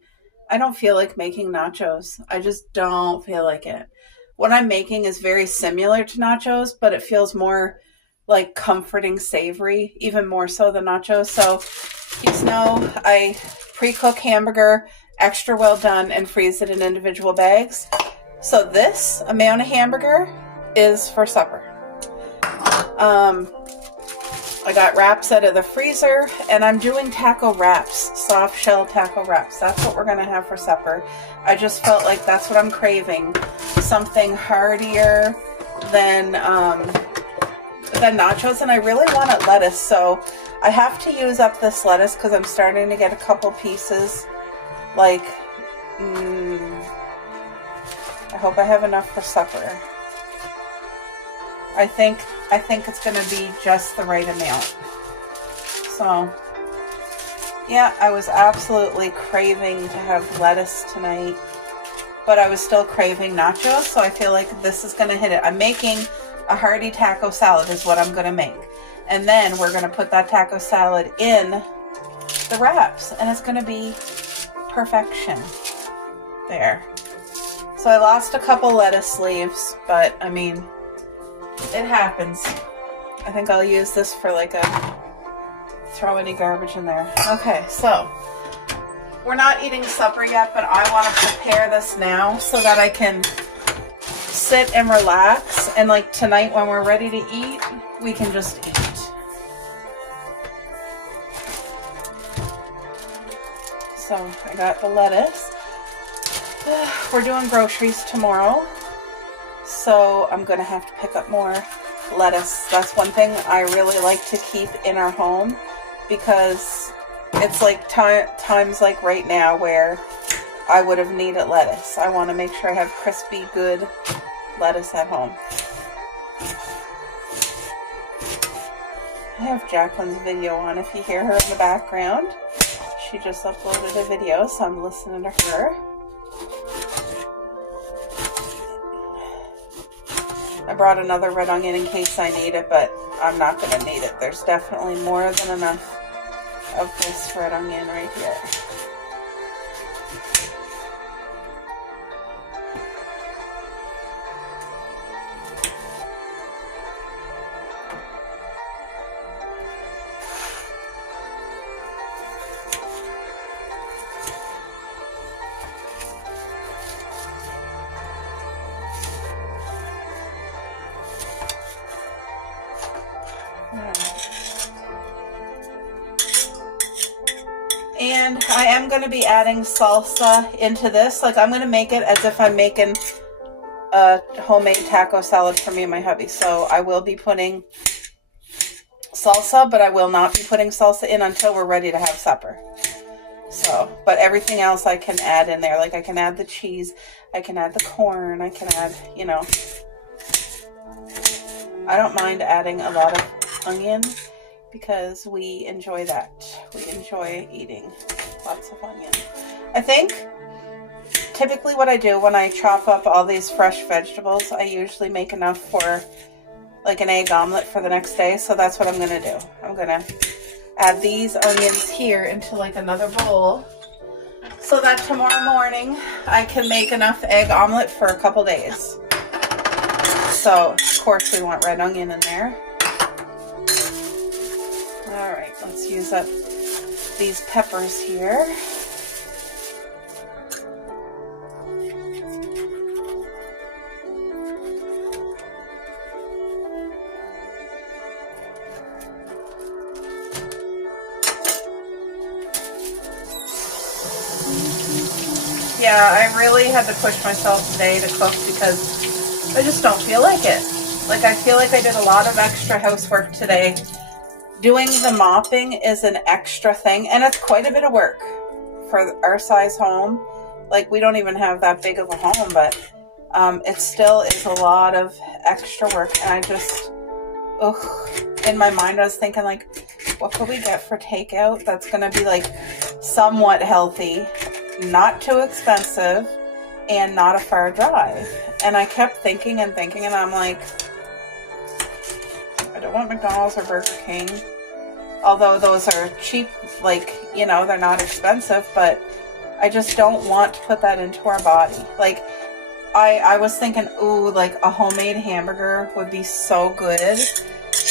I don't feel like making nachos. I just don't feel like it. What I'm making is very similar to nachos, but it feels more like comforting savory, even more so than nachos. So you just know I pre-cook hamburger, extra well done, and freeze it in individual bags. So this amount of hamburger is for supper. I got wraps out of the freezer, and I'm doing taco wraps, soft shell taco wraps. That's what we're going to have for supper. I just felt like that's what I'm craving. Something heartier than nachos, and I really wanted lettuce, so I have to use up this lettuce because I'm starting to get a couple pieces. Like, I hope I have enough for supper. I think it's going to be just the right amount. So, yeah, I was absolutely craving to have lettuce tonight, but I was still craving nachos, so I feel like this is going to hit it. I'm making a hearty taco salad is what I'm going to make. And then we're going to put that taco salad in the wraps, and it's going to be perfection. There. So I lost a couple lettuce leaves, but I mean, it happens. I think I'll use this for like a throw any garbage in there. Okay, so we're not eating supper yet, but I want to prepare this now so that I can sit and relax. And like tonight when we're ready to eat, we can just eat. So I got the lettuce. We're doing groceries tomorrow, so I'm going to have to pick up more lettuce. That's one thing I really like to keep in our home, because it's like times like right now where I would have needed lettuce. I want to make sure I have crispy, good lettuce at home. I have Jacqueline's video on if you hear her in the background. She just uploaded a video, so I'm listening to her. I brought another red onion in case I need it, but I'm not going to need it. There's definitely more than enough of this red onion right here. And I am going to be adding salsa into this. Like, I'm going to make it as if I'm making a homemade taco salad for me and my hubby. So I will be putting salsa, but I will not be putting salsa in until we're ready to have supper. So, but everything else I can add in there. Like, I can add the cheese, I can add the corn, I can add, you know. I don't mind adding a lot of onion, because we enjoy that. We enjoy eating lots of onion. I think typically what I do when I chop up all these fresh vegetables, I usually make enough for like an egg omelet for the next day. So that's what I'm going to do. I'm going to add these onions here into like another bowl so that tomorrow morning I can make enough egg omelet for a couple days. So of course we want red onion in there. Alright, let's use up these peppers here. Yeah, I really had to push myself today to cook because I just don't feel like it. Like, I feel like I did a lot of extra housework today. Doing the mopping is an extra thing, and it's quite a bit of work for our size home. Like, we don't even have that big of a home, but it still is a lot of extra work. And I just, in my mind, I was thinking, like, what could we get for takeout that's going to be, like, somewhat healthy, not too expensive, and not a far drive? And I kept thinking and thinking, and I'm like, I don't want McDonald's or Burger King. Although those are cheap, like, you know, they're not expensive, but I just don't want to put that into our body. Like, I was thinking, ooh, like a homemade hamburger would be so good,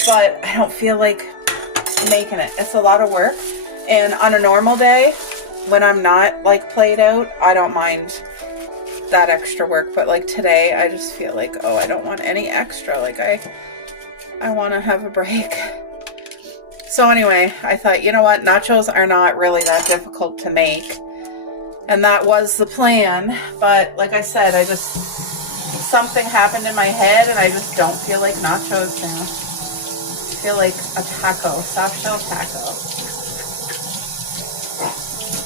but I don't feel like making it. It's a lot of work. And on a normal day, when I'm not, like, played out, I don't mind that extra work. But, like, today, I just feel like, oh, I don't want any extra. Like, I want to have a break. So anyway, I thought, you know what? Nachos are not really that difficult to make. And that was the plan. But like I said, something happened in my head and I just don't feel like nachos now. I feel like a taco, soft shell taco.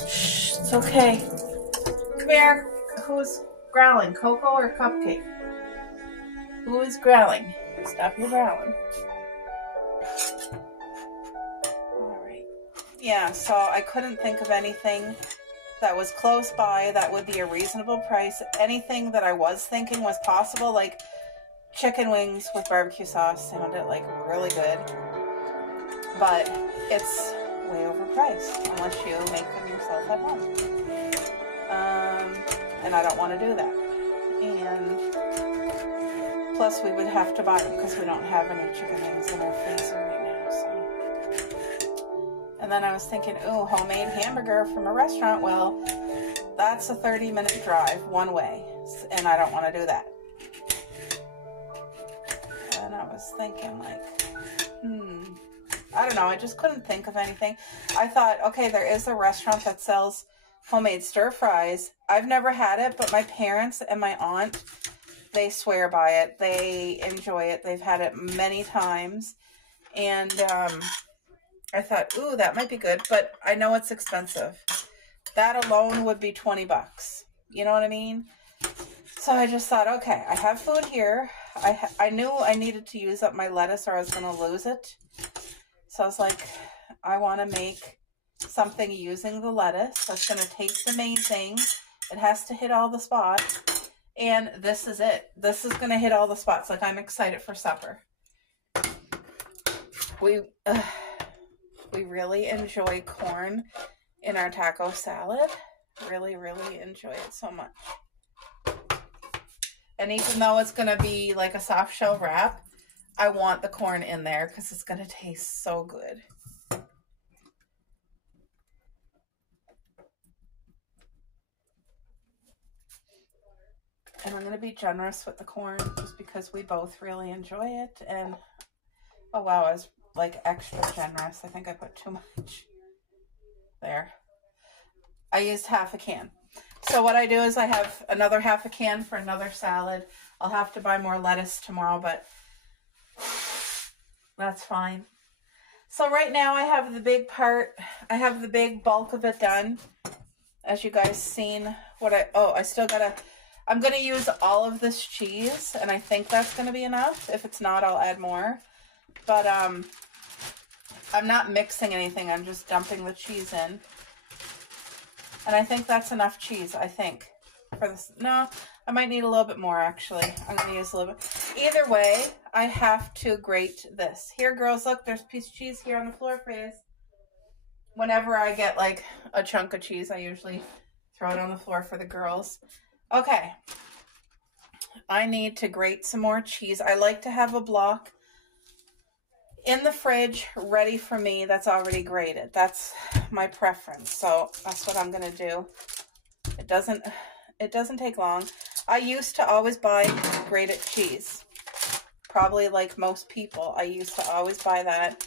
Shh, it's okay. Come here. Who's growling? Coco or Cupcake? Who is growling? Stop your growling. Yeah, so I couldn't think of anything that was close by that would be a reasonable price. Anything that I was thinking was possible, like chicken wings with barbecue sauce, sounded like really good. But it's way overpriced unless you make them yourself at home. And I don't want to do that. And plus we would have to buy them because we don't have any chicken wings in our freezer right now, so. And then I was thinking, ooh, homemade hamburger from a restaurant. Well, that's a 30-minute drive one way, and I don't want to do that. And I was thinking, like, I don't know. I just couldn't think of anything. I thought, okay, there is a restaurant that sells homemade stir fries. I've never had it, but my parents and my aunt, they swear by it. They enjoy it. They've had it many times. And I thought, ooh, that might be good, but I know it's expensive. That alone would be $20. You know what I mean? So I just thought, okay, I have food here. I knew I needed to use up my lettuce or I was going to lose it. So I was like, I want to make something using the lettuce that's going to taste amazing. It has to hit all the spots. And this is it. This is going to hit all the spots. Like, I'm excited for supper. We really enjoy corn in our taco salad. Really, really enjoy it so much. And even though it's going to be like a soft shell wrap, I want the corn in there because it's going to taste so good. And I'm going to be generous with the corn just because we both really enjoy it. And, oh wow, I was like extra generous. I think I put too much. There. I used half a can. So what I do is I have another half a can for another salad. I'll have to buy more lettuce tomorrow, but that's fine. So right now I have the big part. I have the big bulk of it done. As you guys seen I still gotta, I'm gonna use all of this cheese and I think that's gonna be enough. If it's not, I'll add more. But I'm not mixing anything. I'm just dumping the cheese in. And I think that's enough cheese, I think, for this. No, I might need a little bit more, actually. I'm going to use a little bit. Either way, I have to grate this. Here, girls, look, there's a piece of cheese here on the floor for you. Whenever I get, like, a chunk of cheese, I usually throw it on the floor for the girls. Okay. I need to grate some more cheese. I like to have a block in the fridge ready for me that's already grated. That's my preference. So that's what I'm going to do. It doesn't take long. I used to always buy grated cheese. Probably like most people. I used to always buy that.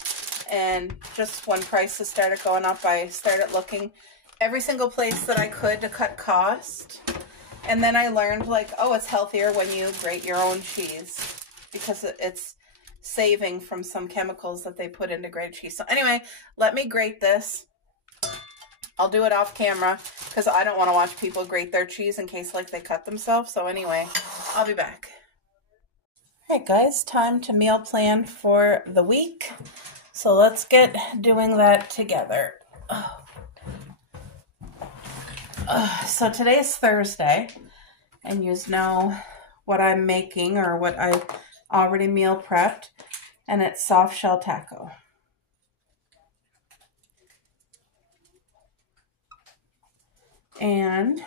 And just when prices started going up, I started looking every single place that I could to cut cost. And then I learned, like, oh, it's healthier when you grate your own cheese. because it's saving from some chemicals that they put into grated cheese. So anyway, let me grate this. I'll do it off camera because I don't want to watch people grate their cheese in case like they cut themselves. So anyway, I'll be back. All right, guys, time to meal plan for the week. So let's get doing that together. So today's Thursday, and you know what I'm making or what I already meal prepped, and it's soft shell taco. And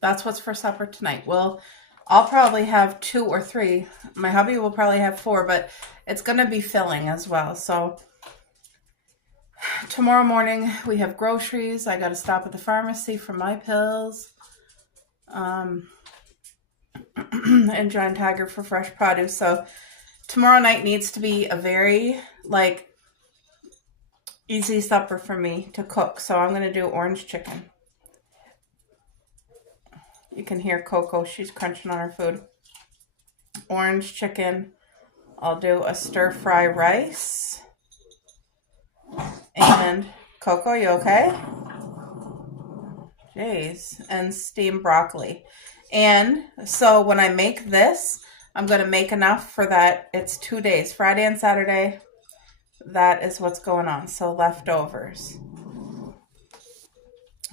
that's what's for supper tonight. Well, I'll probably have 2 or 3. My hubby will probably have 4, but it's going to be filling as well. So tomorrow morning we have groceries. I got to stop at the pharmacy for my pills. And Giant Tiger for fresh produce. So tomorrow night needs to be a very easy supper for me to cook. So I'm going to do orange chicken. You can hear Coco. She's crunching on her food. Orange chicken. I'll do a stir fry rice. And Coco, you okay? Jeez. And steamed broccoli. And so when I make this, I'm going to make enough for that. It's 2 days, Friday and Saturday. That is what's going on. So leftovers.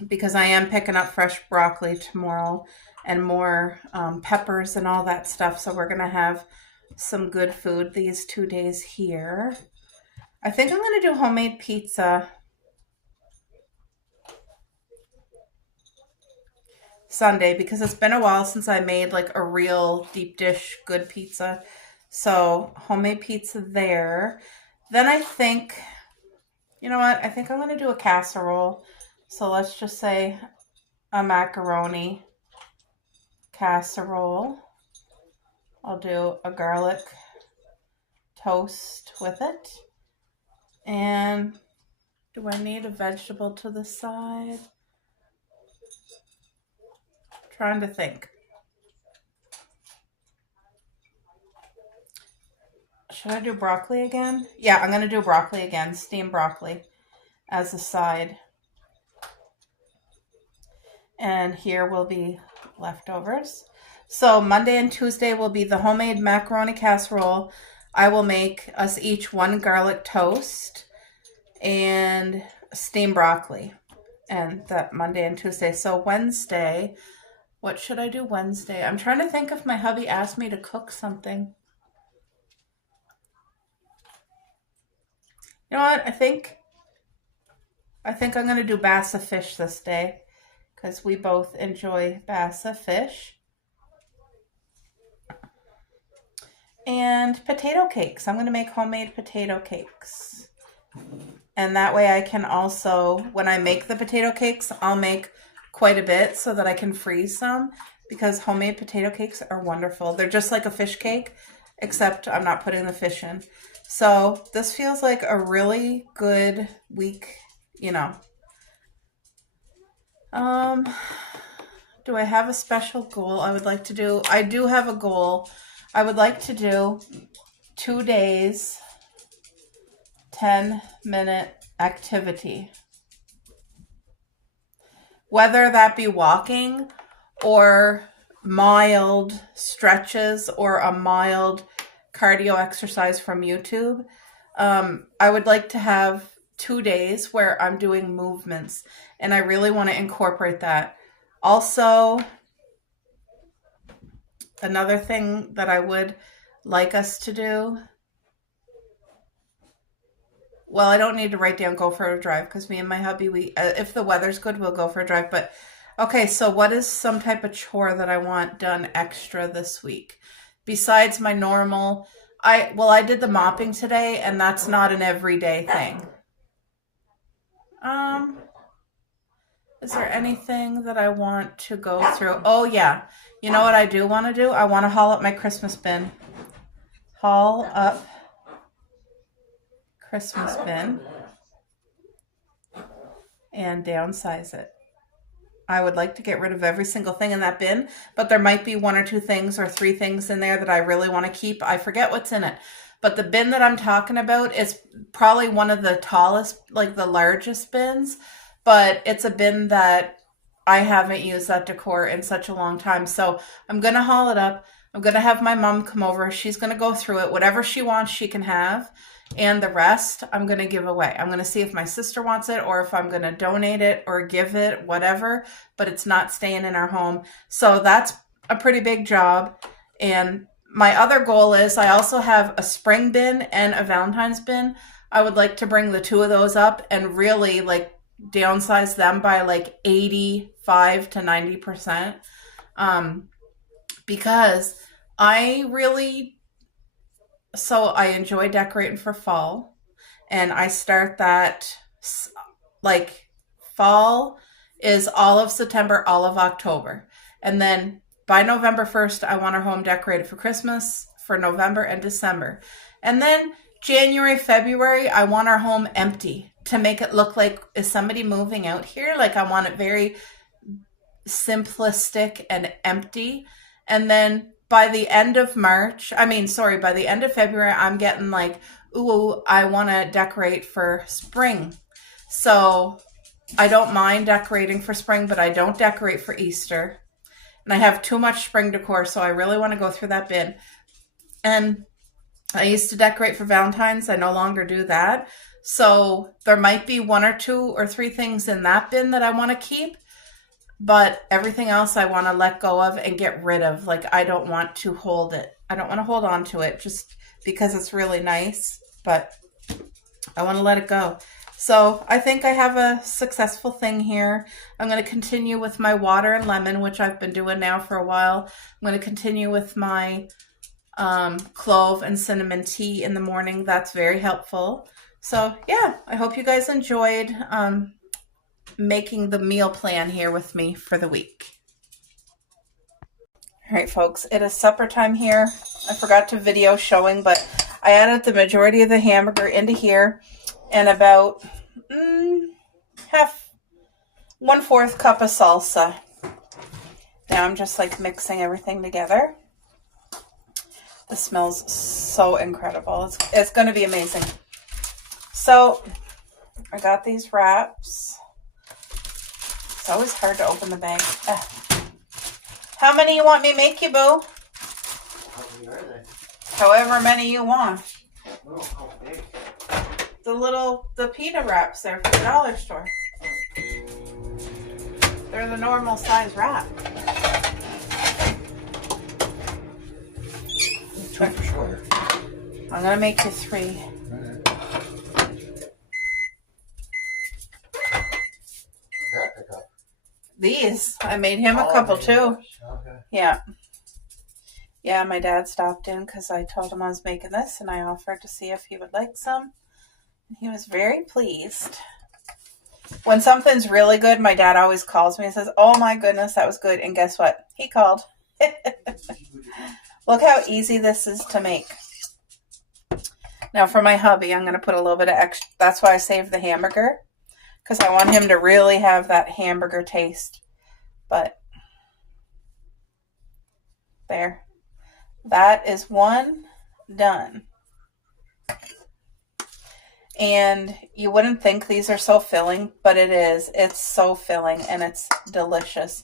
Because I am picking up fresh broccoli tomorrow and more peppers and all that stuff. So we're going to have some good food these 2 days here. I think I'm going to do homemade pizza Sunday because it's been a while since I made like a real deep dish good pizza. So homemade pizza there. Then I think, you know what? I think I'm going to do a casserole. So let's just say a macaroni casserole. I'll do a garlic toast with it. And do I need a vegetable to the side? Trying to think. Should I do broccoli again? Yeah, I'm going to do broccoli again. Steamed broccoli as a side. And here will be leftovers. So Monday and Tuesday will be the homemade macaroni casserole. I will make us each 1 garlic toast and steamed broccoli. And that Monday and Tuesday. So Wednesday, what should I do Wednesday? I'm trying to think if my hubby asked me to cook something. You know what? I think I'm going to do bassa fish this day. Because we both enjoy bassa fish. And potato cakes. I'm going to make homemade potato cakes. And that way I can also, when I make the potato cakes, I'll make quite a bit so that I can freeze some. Because homemade potato cakes are wonderful. They're just like a fish cake, except I'm not putting the fish in. So this feels like a really good week, you know. Do I have a special goal I would like to do? I do have a goal. I would like to do 2 days, 10-minute activity. Whether that be walking or mild stretches or a mild cardio exercise from YouTube. I would like to have 2 days where I'm doing movements, and I really want to incorporate that. Also, another thing that I would like us to do, well, I don't need to write down go for a drive because me and my hubby, we if the weather's good, we'll go for a drive. But okay, so what is some type of chore that I want done extra this week besides my normal? I did the mopping today, and that's not an everyday thing. Is there anything that I want to go through? Oh, yeah. You know what I do want to do? I want to haul up my Christmas bin. Haul up Christmas bin and downsize it. I would like to get rid of every single thing in that bin, but there might be 1 or 2 things or 3 things in there that I really want to keep. I forget what's in it. But the bin that I'm talking about is probably one of the tallest, like the largest bins, but it's a bin that I haven't used that decor in such a long time. So I'm going to haul it up. I'm going to have my mom come over. She's going to go through it. Whatever she wants, she can have. And the rest, I'm going to give away. I'm going to see if my sister wants it or if I'm going to donate it or give it, whatever. But it's not staying in our home. So that's a pretty big job. And my other goal is I also have a spring bin and a Valentine's bin. I would like to bring the 2 of those up and really like downsize them by like 85 to 90%. Because I enjoy decorating for fall, and I start that like fall is all of September, all of October. And then by November 1st, I want our home decorated for Christmas, for November and December. And then January, February, I want our home empty to make it look like, is somebody moving out here? Like I want it very simplistic and empty. And then by the end of by the end of February, I'm getting like, ooh, I want to decorate for spring. So I don't mind decorating for spring, but I don't decorate for Easter. And I have too much spring decor, so I really want to go through that bin. And I used to decorate for Valentine's. I no longer do that. So there might be 1 or 2 or 3 things in that bin that I want to keep. But everything else I want to let go of and get rid of. Like, I don't want to hold it. I don't want to hold on to it just because it's really nice. But I want to let it go. So I think I have a successful thing here. I'm going to continue with my water and lemon, which I've been doing now for a while. I'm going to continue with my clove and cinnamon tea in the morning. That's very helpful. So yeah, I hope you guys enjoyed making the meal plan here with me for the week. All right, folks, it is supper time here. I forgot to video showing, but I added the majority of the hamburger into here and about 1/4 cup of salsa. Now I'm just like mixing everything together. This smells so incredible. It's going to be amazing. So I got these wraps. It's always hard to open the bag. How many you want me to make you, boo? How many are they? However many you want. Oh, how big? The pita wraps there for the dollar store. They're the normal size wrap. 2 for sure. I'm going to make you 3. These. I made him a couple too. Okay. Yeah. Yeah, my dad stopped in because I told him I was making this and I offered to see if he would like some. He was very pleased. When something's really good, my dad always calls me and says, oh my goodness, that was good. And guess what? He called. Look how easy this is to make. Now for my hubby, I'm going to put a little bit of extra. That's why I saved the hamburger. Because I want him to really have that hamburger taste. But there. That is one done. And you wouldn't think these are so filling, but it is. It's so filling and it's delicious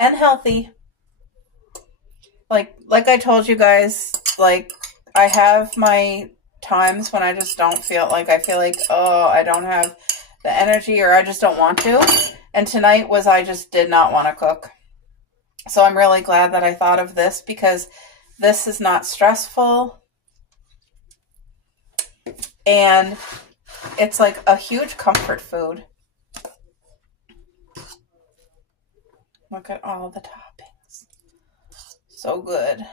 and healthy. Like I told you guys, like I have my times when I just don't feel like, I feel like, oh, I don't have the energy or I just don't want to. And tonight was I just did not want to cook. So I'm really glad that I thought of this because this is not stressful. And it's like a huge comfort food. Look at all the toppings. So good.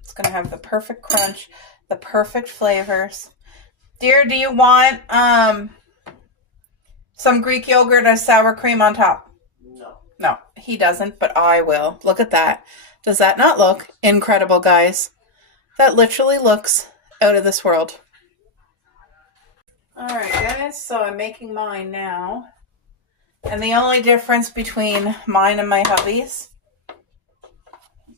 It's going to have the perfect crunch, the perfect flavors. Dear, do you want some Greek yogurt or sour cream on top? No, he doesn't, but I will. Look at that. Does that not look incredible, guys? That literally looks out of this world. All right, guys, so I'm making mine now. And the only difference between mine and my hubby's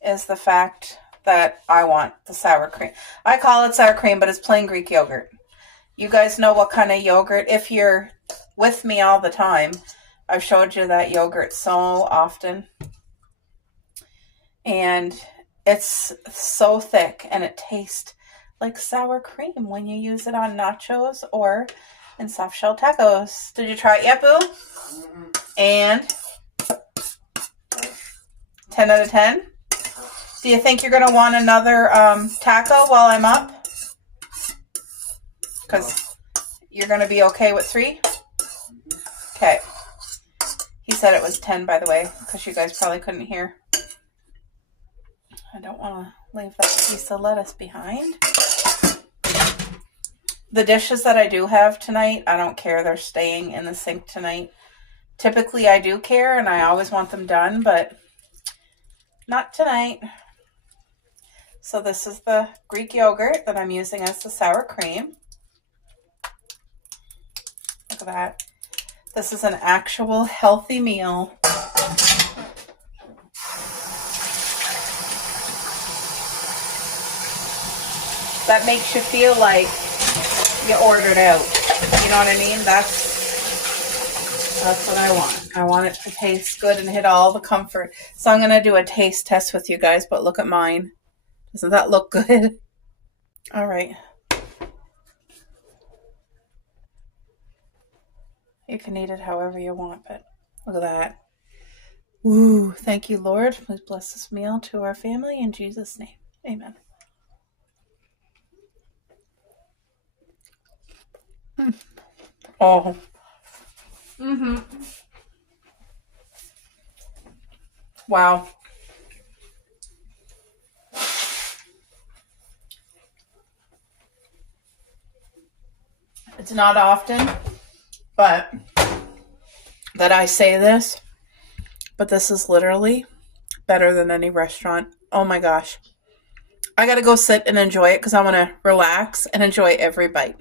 is the fact that I want the sour cream. I call it sour cream, but it's plain Greek yogurt. You guys know what kind of yogurt. If you're with me all the time, I've showed you that yogurt so often. And it's so thick and it tastes like sour cream when you use it on nachos or in soft shell tacos. Did you try it yet, Boo? Mm-hmm. And 10 out of 10? Do you think you're going to want another taco while I'm up? Because you're going to be okay with 3? Okay. He said it was 10, by the way, because you guys probably couldn't hear. I don't want to leave that piece of lettuce behind. The dishes that I do have tonight, I don't care. They're staying in the sink tonight. Typically, I do care, and I always want them done, but not tonight. So this is the Greek yogurt that I'm using as the sour cream. Look at that. This is an actual healthy meal. That makes you feel like you ordered out. You know what I mean? That's what I want. I want it to taste good and hit all the comfort. So I'm going to do a taste test with you guys, but look at mine. Doesn't that look good? All right. You can eat it however you want, but look at that. Woo. Thank you, Lord. Please bless this meal to our family in Jesus' name. Amen. Oh. Mm-hmm. Wow. It's not often, but that I say this, but this is literally better than any restaurant. Oh my gosh. I gotta go sit and enjoy it because I want to relax and enjoy every bite.